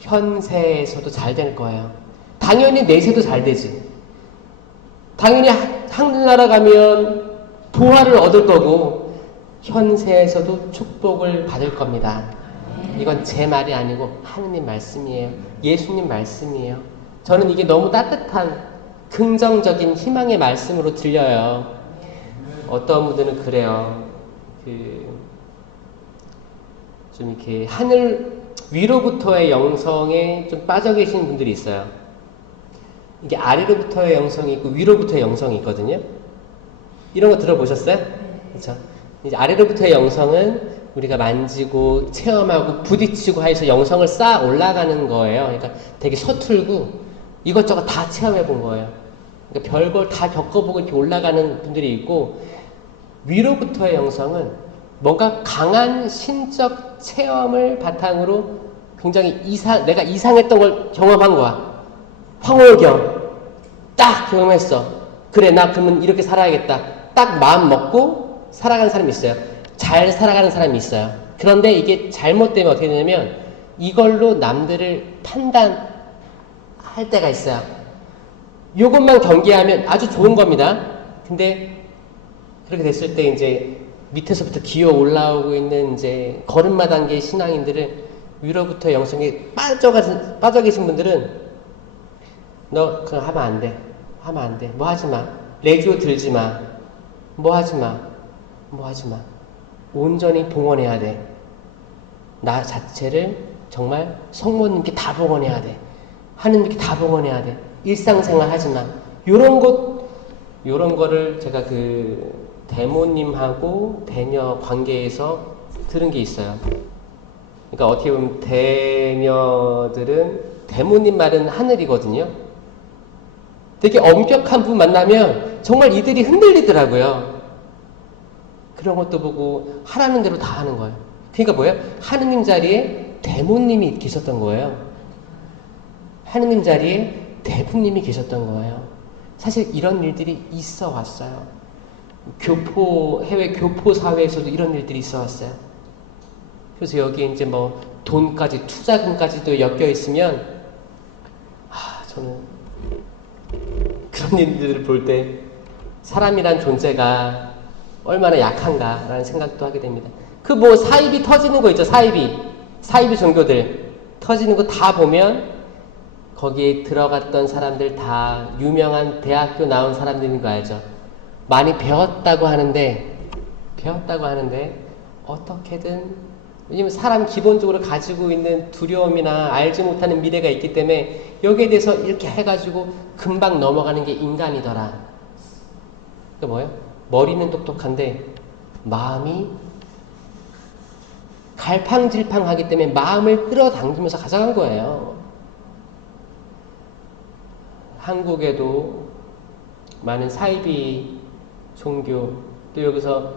현세에서도 잘 될 거예요. 당연히 내세도 잘 되지. 당연히 하늘나라 가면 부활을 얻을 거고 현세에서도 축복을 받을 겁니다. 이건 제 말이 아니고 하느님 말씀이에요. 예수님 말씀이에요. 저는 이게 너무 따뜻한 긍정적인 희망의 말씀으로 들려요. 어떤 분들은 그래요. 좀 이렇게 하늘 위로부터의 영성에 좀 빠져 계시는 분들이 있어요. 이게 아래로부터의 영성이 있고 위로부터의 영성이 있거든요. 이런 거 들어보셨어요? 그렇죠? 이제 아래로부터의 영성은 우리가 만지고 체험하고 부딪히고 해서 영성을 쌓아 올라가는 거예요. 그러니까 되게 서툴고 이것저것 다 체험해 본 거예요. 그러니까 별걸 다 겪어보고 이렇게 올라가는 분들이 있고, 위로부터의 영성은 뭔가 강한 신적 체험을 바탕으로 굉장히 내가 이상했던 걸 경험한 거야. 황홀경 딱 경험했어. 그래, 나 그러면 이렇게 살아야겠다. 딱 마음 먹고 살아가는 사람이 있어요. 잘 살아가는 사람이 있어요. 그런데 이게 잘못되면 어떻게 되냐면 이걸로 남들을 판단할 때가 있어요. 이것만 경계하면 아주 좋은 겁니다. 근데 그렇게 됐을 때 이제 밑에서부터 기어 올라오고 있는 이제 걸음마 단계의 신앙인들은 위로부터 영성에 빠져 계신 분들은 너 그거 하면 안 돼. 하면 안 돼. 뭐 하지 마. 레지오 들지 마. 뭐 하지 마. 뭐 하지 마. 온전히 봉헌해야 돼. 나 자체를 정말 성모님께 다 봉헌해야 돼. 하느님께 다 봉헌해야 돼. 일상생활 하지 마. 요런 거를 제가 대모님하고 대녀 관계에서 들은 게 있어요. 그러니까 어떻게 보면 대녀들은 대모님 말은 하늘이거든요. 되게 엄격한 분 만나면 정말 이들이 흔들리더라고요. 그런 것도 보고 하라는 대로 다 하는 거예요. 그러니까 뭐예요? 하느님 자리에 대모님이 계셨던 거예요. 하느님 자리에 대부님이 계셨던 거예요. 사실 이런 일들이 있어 왔어요. 해외 교포 사회에서도 이런 일들이 있어 왔어요. 그래서 여기에 이제 뭐 돈까지, 투자금까지도 엮여 있으면, 저는 그런 일들을 볼 때 사람이란 존재가 얼마나 약한가라는 생각도 하게 됩니다. 사이비 터지는 거 있죠, 사이비 종교들. 터지는 거 다 보면 거기에 들어갔던 사람들 다 유명한 대학교 나온 사람들인 거 알죠? 많이 배웠다고 하는데 어떻게든, 왜냐면 사람 기본적으로 가지고 있는 두려움이나 알지 못하는 미래가 있기 때문에 여기에 대해서 이렇게 해가지고 금방 넘어가는 게 인간이더라. 그게 뭐예요? 머리는 똑똑한데 마음이 갈팡질팡하기 때문에 마음을 끌어당기면서 가져간 거예요. 한국에도 많은 사이비 종교, 또 여기서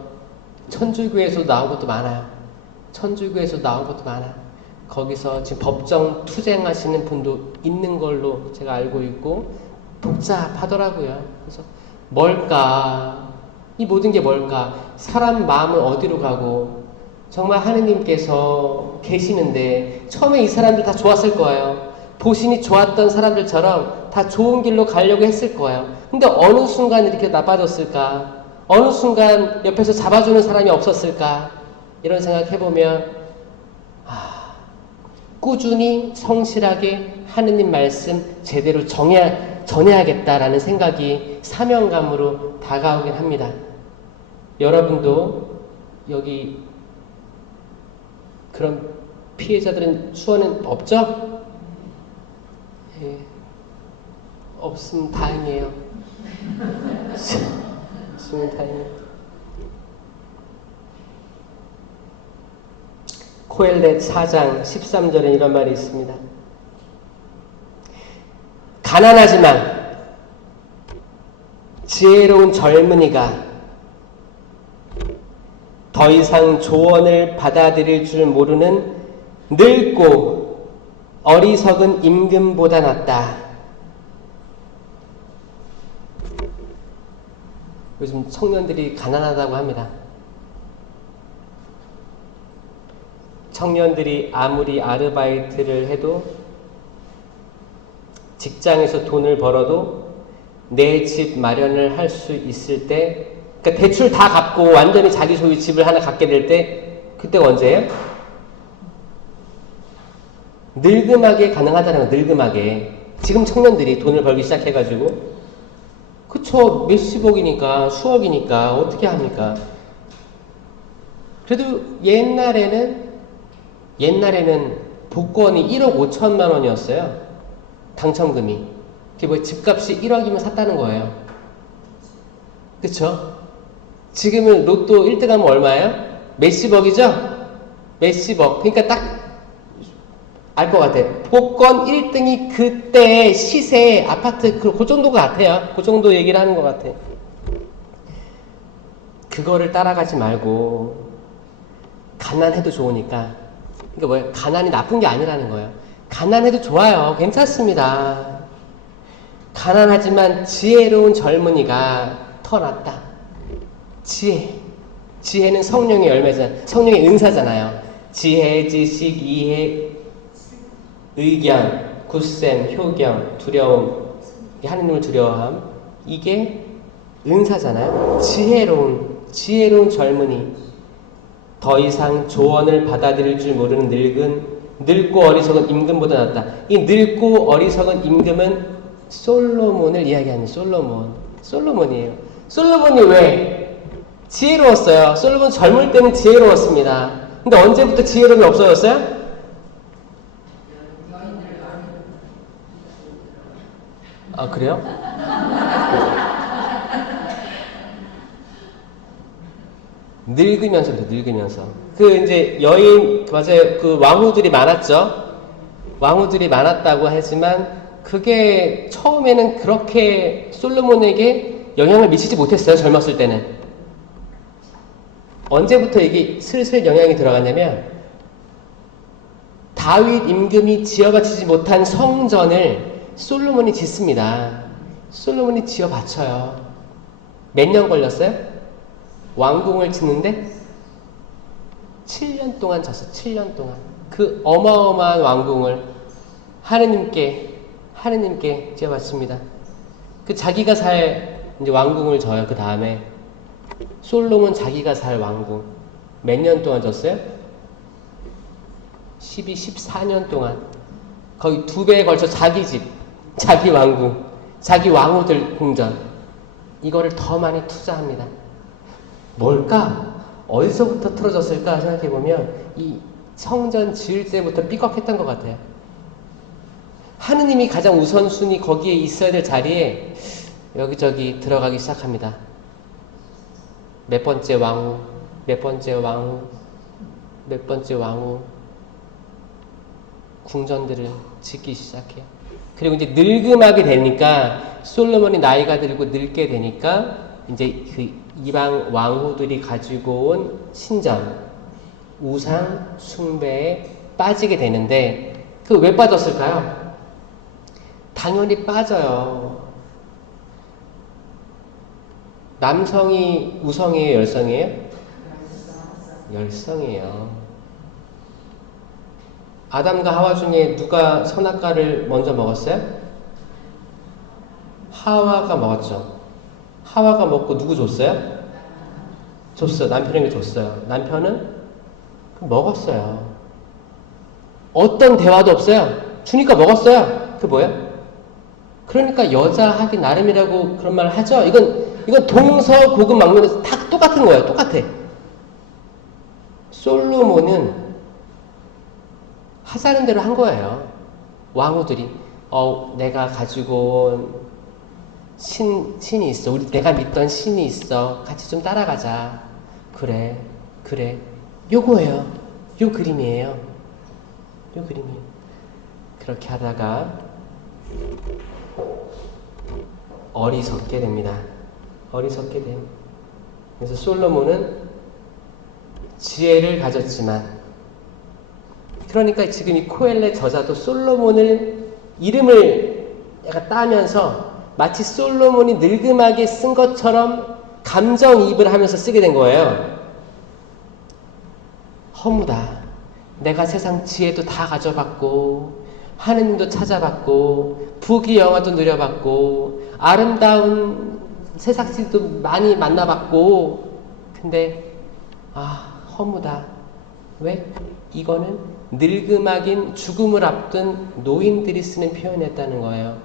천주교에서 나온 것도 많아요. 거기서 지금 법정 투쟁하시는 분도 있는 걸로 제가 알고 있고, 복잡하더라고요. 그래서 뭘까? 이 모든 게 뭘까? 사람 마음은 어디로 가고, 정말 하느님께서 계시는데, 처음에 이 사람들 다 좋았을 거예요. 보신이 좋았던 사람들처럼 다 좋은 길로 가려고 했을 거예요. 근데 어느 순간 이렇게 나빠졌을까? 어느 순간 옆에서 잡아주는 사람이 없었을까? 이런 생각 해보면, 꾸준히 성실하게 하느님 말씀 제대로 전해야겠다라는 생각이 사명감으로 다가오긴 합니다. 여러분도 여기 그런 피해자들은 수원은 없죠? 예, 없으면 다행이에요. 없으면 다행이에요. 코엘렛 4장 13절에 이런 말이 있습니다. 가난하지만 지혜로운 젊은이가 더 이상 조언을 받아들일 줄 모르는 늙고 어리석은 임금보다 낫다. 요즘 청년들이 가난하다고 합니다. 청년들이 아무리 아르바이트를 해도 직장에서 돈을 벌어도 내 집 마련을 할 수 있을 때, 그러니까 대출 다 갚고 완전히 자기 소유 집을 하나 갖게 될 때, 그때가 언제예요? 늙음하게 가능하다는 거예요. 늙음하게. 지금 청년들이 돈을 벌기 시작해가지고, 그쵸, 몇십억이니까, 수억이니까 어떻게 합니까? 그래도 옛날에는 복권이 1억 5천만 원이었어요. 당첨금이. 그게 뭐 집값이 1억이면 샀다는 거예요. 그쵸? 지금은 로또 1등 하면 얼마예요? 몇십억이죠? 몇십억. 그러니까 딱 알 것 같아요. 복권 1등이 그때 시세 아파트 그 정도 같아요. 그 정도 얘기를 하는 것 같아요. 그거를 따라가지 말고 가난해도 좋으니까, 그러니까 뭐예요? 가난이 나쁜 게 아니라는 거예요. 가난해도 좋아요. 괜찮습니다. 가난하지만 지혜로운 젊은이가 더 낫다. 지혜는 성령의 열매잖아요. 성령의 은사잖아요. 지혜, 지식, 이해, 의견, 굳셈, 효경, 두려움, 하느님을 두려워함, 이게 은사잖아요. 지혜로운 젊은이, 더 이상 조언을 받아들일 줄 모르는 늙고 어리석은 임금보다 낫다. 이 늙고 어리석은 임금은 솔로몬을 이야기하는 솔로몬이에요. 솔로몬이 왜? 지혜로웠어요. 솔로몬 젊을 때는 지혜로웠습니다. 근데 언제부터 지혜로움이 없어졌어요? 아, 그래요? 늙으면서 그래, 늙으면서. 이제 맞아요. 그 왕후들이 많았죠? 왕후들이 많았다고 하지만, 그게 처음에는 그렇게 솔로몬에게 영향을 미치지 못했어요, 젊었을 때는. 언제부터 이게 슬슬 영향이 들어갔냐면, 다윗 임금이 지어바치지 못한 성전을 솔로몬이 짓습니다. 솔로몬이 지어 바쳐요. 몇 년 걸렸어요? 왕궁을 짓는데 7년 동안 졌어. 7년 동안. 그 어마어마한 왕궁을 하느님께 지어 바칩니다. 그 자기가 살 이제 왕궁을 져요. 그 다음에 솔로몬 자기가 살 왕궁 몇 년 동안 졌어요? 14년 동안. 거의 2배에 걸쳐 자기 집, 자기 왕궁, 자기 왕후들 궁전, 이거를 더 많이 투자합니다. 뭘까? 어디서부터 틀어졌을까 생각해보면 이 성전 지을 때부터 삐걱했던 것 같아요. 하느님이 가장 우선순위 거기에 있어야 될 자리에 여기저기 들어가기 시작합니다. 몇 번째 왕후, 궁전들을 짓기 시작해요. 그리고 이제 늙음하게 되니까, 솔로몬이 나이가 들고 늙게 되니까 이제 그 이방 왕후들이 가지고 온 신전, 우상 숭배에 빠지게 되는데, 그 왜 빠졌을까요? 당연히 빠져요. 남성이 우성이에요, 열성이에요? 열성이에요. 아담과 하와 중에 누가 선악과를 먼저 먹었어요? 하와가 먹었죠. 하와가 먹고 누구 줬어요? 남편에게 줬어요. 남편은 먹었어요. 어떤 대화도 없어요. 주니까 먹었어요. 그 뭐예요? 그러니까 여자 하기 나름이라고 그런 말 하죠. 이건 동서고금 막론에서 다 똑같은 거예요. 똑같아. 솔로몬은 하자는 대로 한 거예요. 왕후들이 내가 가지고 온 신이 있어. 내가 믿던 신이 있어. 같이 좀 따라가자. 그래. 요거예요. 요 그림이에요. 요 그림이에요. 그렇게 하다가 어리석게 됩니다. 어리석게 돼요. 그래서 솔로몬은 지혜를 가졌지만, 그러니까 지금 이 코엘렛 저자도 솔로몬을 이름을 약간 따면서 마치 솔로몬이 늙음하게 쓴 것처럼 감정이입을 하면서 쓰게 된 거예요. 허무다. 내가 세상 지혜도 다 가져봤고 하느님도 찾아봤고 부귀영화도 누려봤고 아름다운 세상시도 많이 만나봤고, 근데 허무다. 왜? 이거는 늙음하긴 죽음을 앞둔 노인들이 쓰는 표현이었다는 거예요.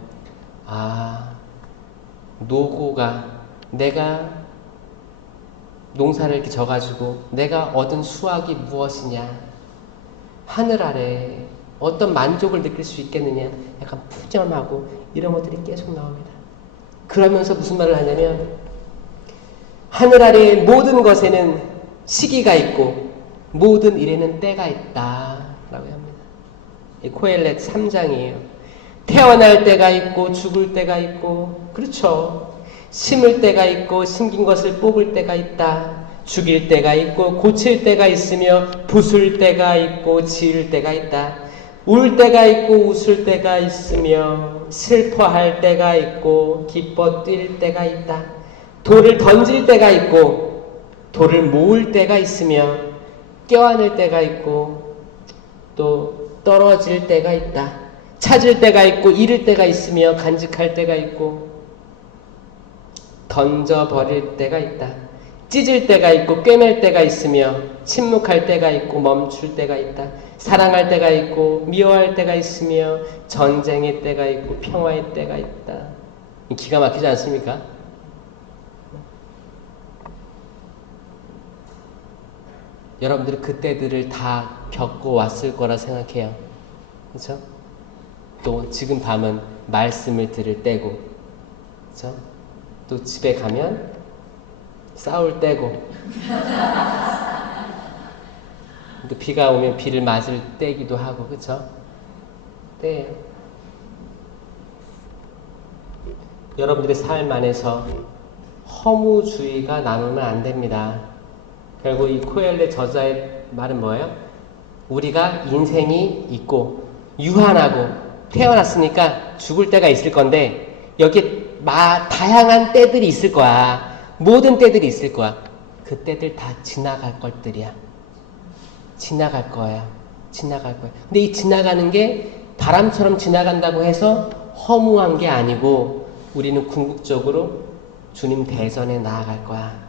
노고가, 내가 농사를 이렇게 져가지고 내가 얻은 수확이 무엇이냐, 하늘 아래 어떤 만족을 느낄 수 있겠느냐, 약간 푸념하고 이런 것들이 계속 나옵니다. 그러면서 무슨 말을 하냐면, 하늘 아래의 모든 것에는 시기가 있고 모든 일에는 때가 있다 라고 합니다. 이 코엘렛 3장이에요. 태어날 때가 있고 죽을 때가 있고, 그렇죠. 심을 때가 있고 심긴 것을 뽑을 때가 있다. 죽일 때가 있고 고칠 때가 있으며 부술 때가 있고 지을 때가 있다. 울 때가 있고 웃을 때가 있으며 슬퍼할 때가 있고 기뻐 뛸 때가 있다. 돌을 던질 때가 있고 돌을 모을 때가 있으며 껴안을 때가 있고 또 떨어질 때가 있다. 찾을 때가 있고 잃을 때가 있으며 간직할 때가 있고 던져버릴 때가 있다. 찢을 때가 있고 꿰맬 때가 있으며 침묵할 때가 있고 멈출 때가 있다. 사랑할 때가 있고 미워할 때가 있으며 전쟁의 때가 있고 평화의 때가 있다. 기가 막히지 않습니까? 여러분들이 그때들을 다 겪고 왔을 거라 생각해요. 그렇죠? 또 지금 밤은 말씀을 들을 때고, 그렇죠? 또 집에 가면 싸울 때고, 또 비가 오면 비를 맞을 때기도 하고, 그렇죠? 때예요. 여러분들의 삶 안에서 허무주의가 남으면 안 됩니다. 결국 이 코엘렛 저자의 말은 뭐예요? 우리가 인생이 있고 유한하고 태어났으니까 죽을 때가 있을 건데 여기에 다양한 때들이 있을 거야. 모든 때들이 있을 거야. 그 때들 다 지나갈 것들이야. 지나갈 거야. 지나갈 거야. 근데 이 지나가는 게 바람처럼 지나간다고 해서 허무한 게 아니고 우리는 궁극적으로 주님 대전에 나아갈 거야.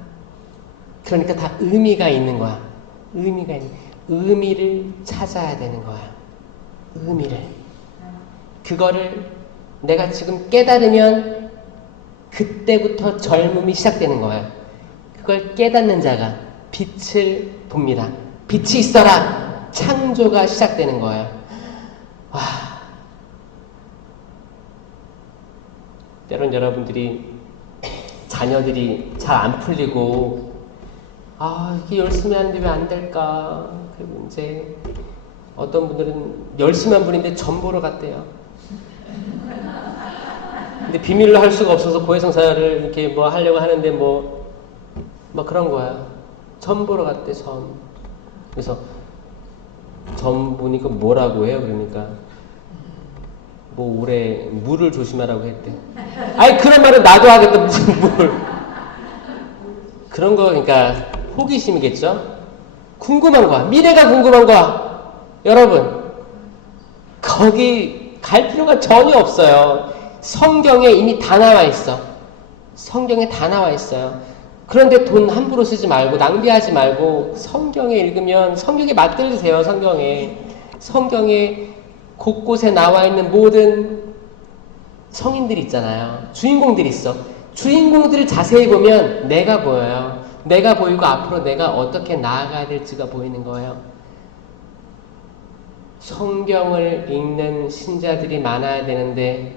그러니까 다 의미가 있는 거야. 의미가 있는, 의미를 찾아야 되는 거야. 의미를. 그거를 내가 지금 깨달으면 그때부터 젊음이 시작되는 거야. 그걸 깨닫는 자가 빛을 봅니다. 빛이 있어라. 창조가 시작되는 거예요. 와. 때론 여러분들이 자녀들이 잘 안 풀리고 이게 열심히 하는데 왜 안 될까? 그 문제. 어떤 분들은 열심히 한 분인데 점 보러 갔대요. 근데 비밀로 할 수가 없어서 고해성사를 이렇게 뭐 하려고 하는데 뭐 그런 거야. 점 보러 갔대, 점. 그래서 점 보니까 뭐라고 해요? 그러니까 올해 물을 조심하라고 했대. 아니 그런 말은 나도 하겠다. 무슨 물. 그런 거 그러니까 호기심이겠죠? 궁금한 거야. 미래가 궁금한 거야. 여러분, 거기 갈 필요가 전혀 없어요. 성경에 이미 다 나와 있어. 성경에 다 나와 있어요. 그런데 돈 함부로 쓰지 말고 낭비하지 말고 성경에 읽으면 성경에 맛들으세요. 성경에 곳곳에 나와 있는 모든 성인들이 있잖아요. 주인공들이 있어. 주인공들을 자세히 보면 내가 보여요. 내가 보이고 앞으로 내가 어떻게 나아가야 될지가 보이는 거예요. 성경을 읽는 신자들이 많아야 되는데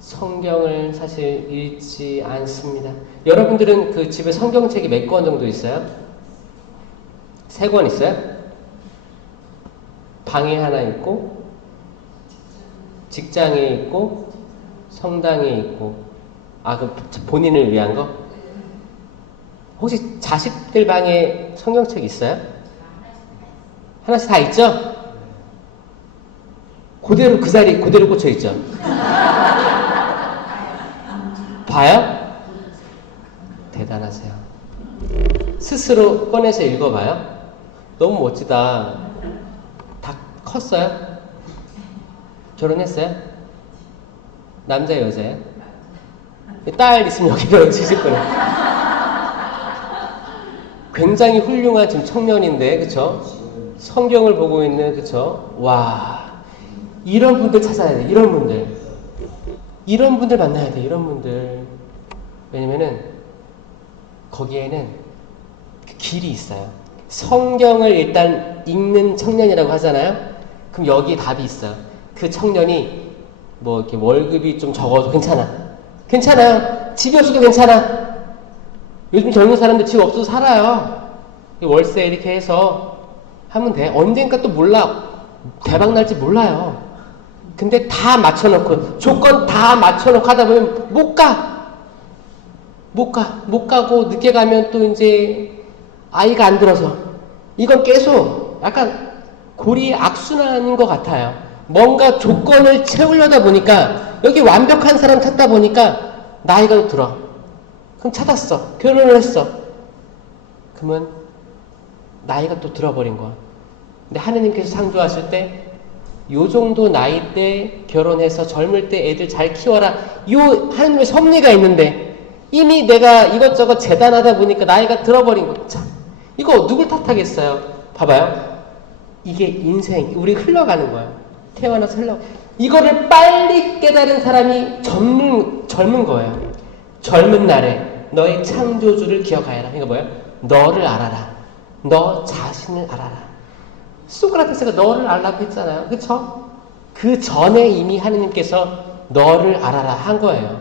성경을 사실 읽지 않습니다. 여러분들은 그 집에 성경책이 몇 권 정도 있어요? 3권 있어요? 방에 하나 있고, 직장에 있고, 성당에 있고. 아, 그 본인을 위한 거? 혹시 자식들 방에 성경책 있어요? 하나씩 다 있죠? 그대로 그 자리 그대로 꽂혀 있죠. 봐요? 대단하세요. 스스로 꺼내서 읽어봐요. 너무 멋지다. 다 컸어요? 결혼했어요? 남자 여자예요? 딸 있으면 여기로 치실 거예요. 굉장히 훌륭한 지금 청년인데, 그쵸? 성경을 보고 있는, 그쵸? 와, 이런 분들 찾아야 돼. 이런 분들 만나야 돼. 이런 분들. 왜냐면은 거기에는 그 길이 있어요. 성경을 일단 읽는 청년이라고 하잖아요. 그럼 여기에 답이 있어요. 그 청년이 뭐 이렇게 월급이 좀 적어도 괜찮아요. 집이 없어도 괜찮아. 요즘 젊은 사람들 집 없어도 살아요. 월세 이렇게 해서 하면 돼. 언젠가 또 몰라. 대박 날지 몰라요. 근데 다 맞춰놓고, 조건 다 맞춰놓고 하다 보면 못 가고, 늦게 가면 또 이제 아이가 안 들어서. 이건 계속 약간 고리 악순환인 것 같아요. 뭔가 조건을 채우려다 보니까, 여기 완벽한 사람 찾다 보니까 나이가 들어. 그럼 찾았어. 결혼을 했어. 그러면 나이가 또 들어버린 거야. 근데 하느님께서 창조하실 때 요 정도 나이 때 결혼해서 젊을 때 애들 잘 키워라. 요 하느님의 섭리가 있는데 이미 내가 이것저것 재단하다 보니까 나이가 들어버린 거. 참, 이거 누굴 탓하겠어요? 봐봐요. 이게 인생, 우리 흘러가는 거야. 태어나서 이거를 빨리 깨달은 사람이 젊은 거예요. 젊은 날에 너의 창조주를 기억하여라. 이거 뭐예요? 너를 알아라. 너 자신을 알아라. 소크라테스가 너를 알라고 했잖아요. 그쵸? 그 전에 이미 하느님께서 너를 알아라 한 거예요.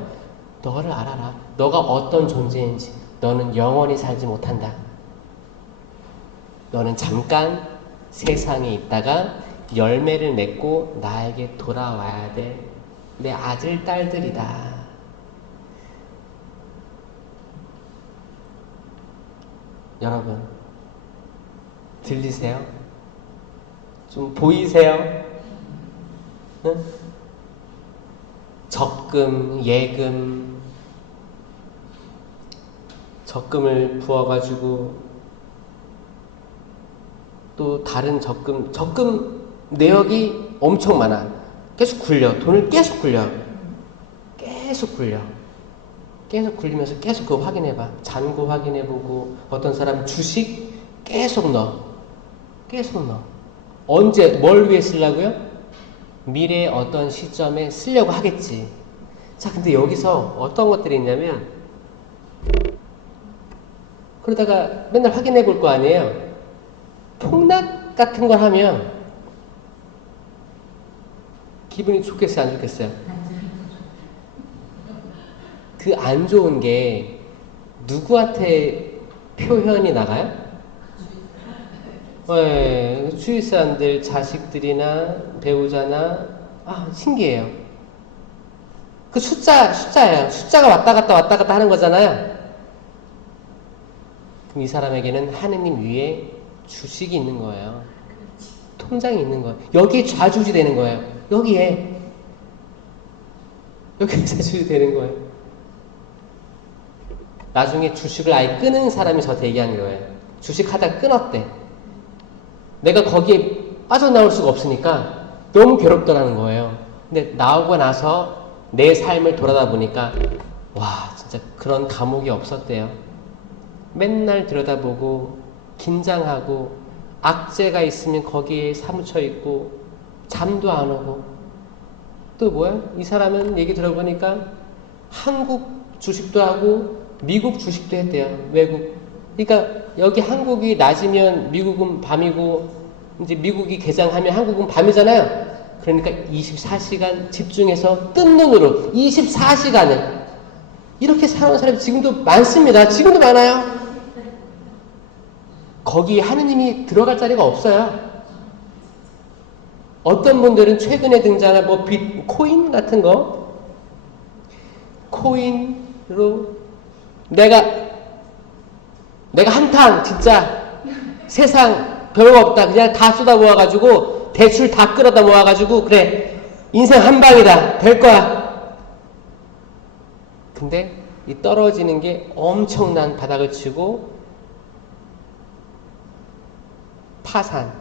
너를 알아라. 너가 어떤 존재인지. 너는 영원히 살지 못한다. 너는 잠깐 세상에 있다가 열매를 맺고 나에게 돌아와야 돼. 내 아들, 딸들이다. 여러분, 들리세요? 좀 보이세요? 응? 적금을 부어가지고 또 다른 적금 내역이 엄청 많아. 계속 굴려. 돈을 계속 굴려. 계속 굴리면서 계속 그거 확인해봐. 잔고 확인해보고, 어떤 사람은 주식 계속 넣어. 언제, 뭘 위해 쓰려고요? 미래의 어떤 시점에 쓰려고 하겠지. 자, 근데 여기서 어떤 것들이 있냐면, 그러다가 맨날 확인해 볼 거 아니에요? 폭락 같은 걸 하면 기분이 좋겠어요, 안 좋겠어요? 그 안 좋은 게 누구한테 표현이 나가요? 네, 주위 사람들, 자식들이나 배우자나. 아, 신기해요. 그 숫자예요. 숫자가 왔다 갔다 하는 거잖아요. 그럼 이 사람에게는 하느님 위에 주식이 있는 거예요. 통장이 있는 거예요. 여기에 좌주지 되는 거예요. 여기에 좌주지 되는 거예요. 나중에 주식을 아예 끊은 사람이 저한테 얘기하는 거예요. 주식 하다가 끊었대. 내가 거기에 빠져나올 수가 없으니까 너무 괴롭더라는 거예요. 근데 나오고 나서 내 삶을 돌아다 보니까 와, 진짜 그런 감옥이 없었대요. 맨날 들여다보고 긴장하고 악재가 있으면 거기에 사무쳐 있고 잠도 안 오고. 또 뭐야? 이 사람은 얘기 들어보니까 한국 주식도 하고 미국 주식도 했대요. 외국. 그러니까 여기 한국이 낮이면 미국은 밤이고, 이제 미국이 개장하면 한국은 밤이잖아요. 그러니까 24시간 집중해서 뜬 눈으로 24시간을 이렇게 살아온 사람이 지금도 많습니다. 지금도 많아요. 거기에 하느님이 들어갈 자리가 없어요. 어떤 분들은 최근에 등장한 뭐 비트코인 같은 거, 코인으로 내가 한탕 진짜 세상 별거 없다. 그냥 다 쏟아 모아가지고 대출 다 끌어다 모아가지고 그래 인생 한 방이다 될 거야. 근데 이 떨어지는 게 엄청난 바닥을 치고 파산,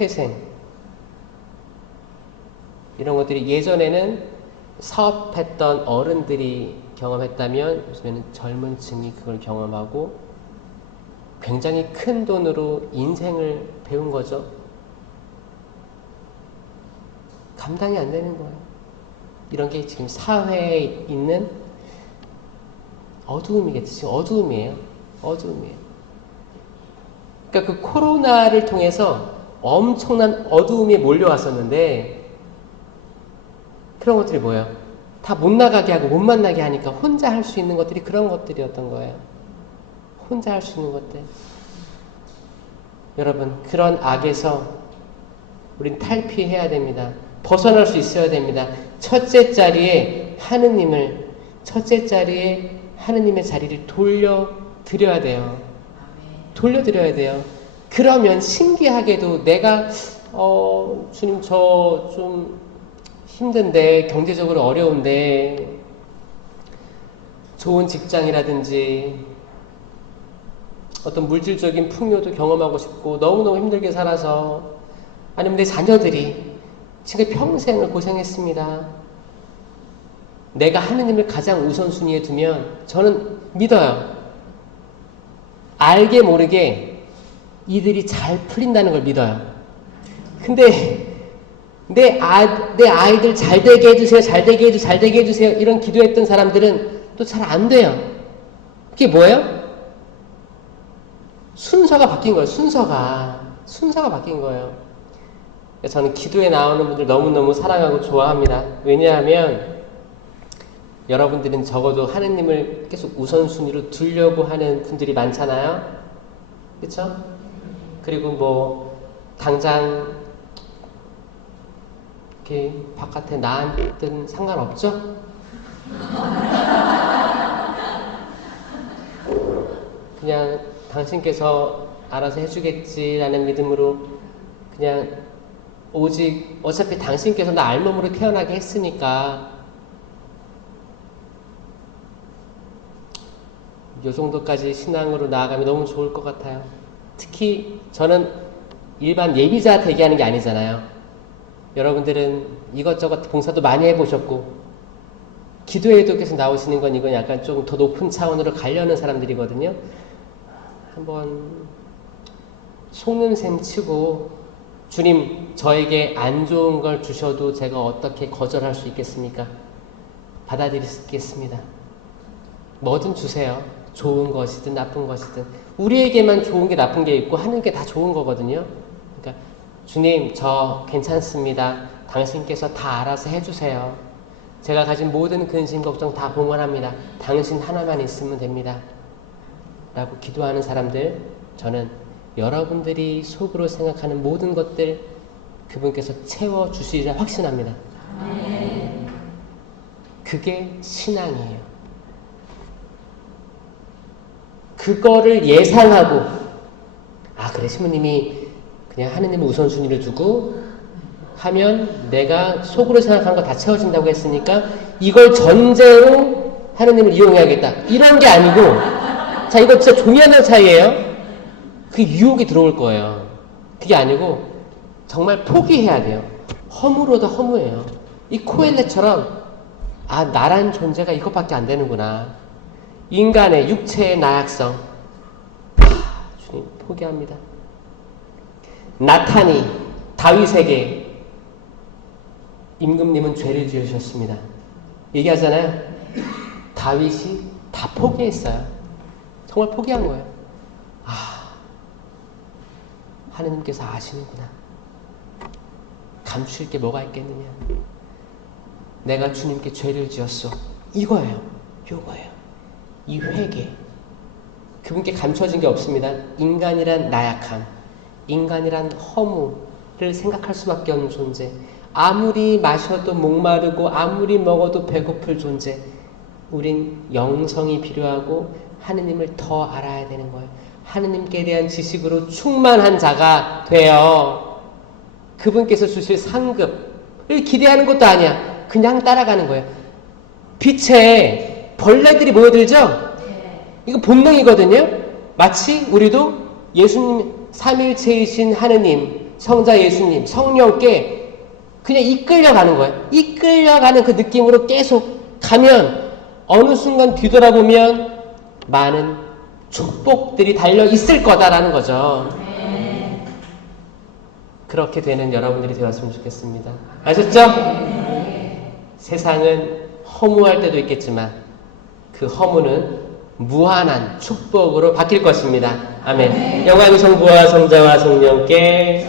회생 이런 것들이 예전에는 사업했던 어른들이 경험했다면 요즘에는 젊은 층이 그걸 경험하고 굉장히 큰 돈으로 인생을 배운 거죠. 감당이 안 되는 거예요. 이런 게 지금 사회에 있는 어두움이겠죠. 지금 어두움이에요. 어두움이에요. 그러니까 그 코로나를 통해서 엄청난 어두움이 몰려왔었는데 그런 것들이 뭐예요? 다 못 나가게 하고 못 만나게 하니까 혼자 할 수 있는 것들이 그런 것들이었던 거예요. 혼자 할 수 있는 것들. 여러분, 그런 악에서 우린 탈피해야 됩니다. 벗어날 수 있어야 됩니다. 첫째 자리에 하느님의 자리를 돌려드려야 돼요. 돌려드려야 돼요. 그러면 신기하게도 내가 주님 저 좀 힘든데 경제적으로 어려운데 좋은 직장이라든지 어떤 물질적인 풍요도 경험하고 싶고 너무너무 힘들게 살아서 아니면 내 자녀들이 지금 평생을 고생했습니다. 내가 하느님을 가장 우선순위에 두면 저는 믿어요. 알게 모르게 이들이 잘 풀린다는 걸 믿어요. 근데 내 아이들 잘 되게 해주세요. 잘 되게 해주세요. 잘 되게 해주세요. 이런 기도했던 사람들은 또 잘 안 돼요. 그게 뭐예요? 순서가 바뀐 거예요. 순서가 바뀐 거예요. 저는 기도에 나오는 분들 너무너무 사랑하고 좋아합니다. 왜냐하면 여러분들은 적어도 하느님을 계속 우선순위로 두려고 하는 분들이 많잖아요. 그렇죠? 그리고 뭐 당장 이렇게 바깥에 나한테는 상관없죠? 그냥 당신께서 알아서 해주겠지라는 믿음으로 그냥 오직 어차피 당신께서 나 알몸으로 태어나게 했으니까 요 정도까지 신앙으로 나아가면 너무 좋을 것 같아요. 특히 저는 일반 예비자 되게 하는 게 아니잖아요. 여러분들은 이것저것 봉사도 많이 해보셨고 기도에도 계속 나오시는 건 이건 약간 좀 더 높은 차원으로 가려는 사람들이거든요. 한번 속는 셈 치고 주님 저에게 안 좋은 걸 주셔도 제가 어떻게 거절할 수 있겠습니까? 받아들이겠습니다. 뭐든 주세요. 좋은 것이든 나쁜 것이든 우리에게만 좋은 게 나쁜 게 있고 하는 게 다 좋은 거거든요. 그러니까 주님 저 괜찮습니다. 당신께서 다 알아서 해주세요. 제가 가진 모든 근심 걱정 다 봉헌합니다. 당신 하나만 있으면 됩니다. 라고 기도하는 사람들, 저는 여러분들이 속으로 생각하는 모든 것들 그분께서 채워주시리라 확신합니다. 그게 신앙이에요. 그거를 예상하고 그래 신부님이 그냥 하느님을 우선순위를 두고 하면 내가 속으로 생각한 거 다 채워진다고 했으니까 이걸 전제로 하느님을 이용해야겠다. 이런 게 아니고 자 이거 진짜 종이 하나 차이예요. 그 유혹이 들어올 거예요. 그게 아니고 정말 포기해야 돼요. 허무로도 허무해요. 이 코엘렛처럼 나란 존재가 이것밖에 안 되는구나. 인간의 육체의 나약성 주님 포기합니다. 나탄이 다윗에게 임금님은 죄를 지으셨습니다. 얘기하잖아요. 다윗이 다 포기했어요. 정말 포기한 거예요. 하느님께서 아시는구나. 감출 게 뭐가 있겠느냐. 내가 주님께 죄를 지었어. 이거예요. 요거예요. 이 회개. 그분께 감춰진 게 없습니다. 인간이란 나약함, 인간이란 허무, 생각할 수밖에 없는 존재. 아무리 마셔도 목마르고 아무리 먹어도 배고플 존재. 우린 영성이 필요하고 하느님을 더 알아야 되는 거예요. 하느님께 대한 지식으로 충만한 자가 되어 그분께서 주실 상급을 기대하는 것도 아니야. 그냥 따라가는 거예요. 빛에 벌레들이 모여들죠? 이거 본능이거든요. 마치 우리도 예수님 삼일체이신 하느님, 성자 예수님, 성령께 그냥 이끌려가는 거예요. 이끌려가는 그 느낌으로 계속 가면 어느 순간 뒤돌아보면 많은 축복들이 달려 있을 거다라는 거죠. 그렇게 되는 여러분들이 되었으면 좋겠습니다. 아셨죠? 세상은 허무할 때도 있겠지만 그 허무는 무한한 축복으로 바뀔 것입니다. 아멘. 영광이 성부와 성자와 성령께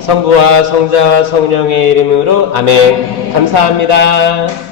성부와 성자와 성령의 이름으로 아멘. 감사합니다.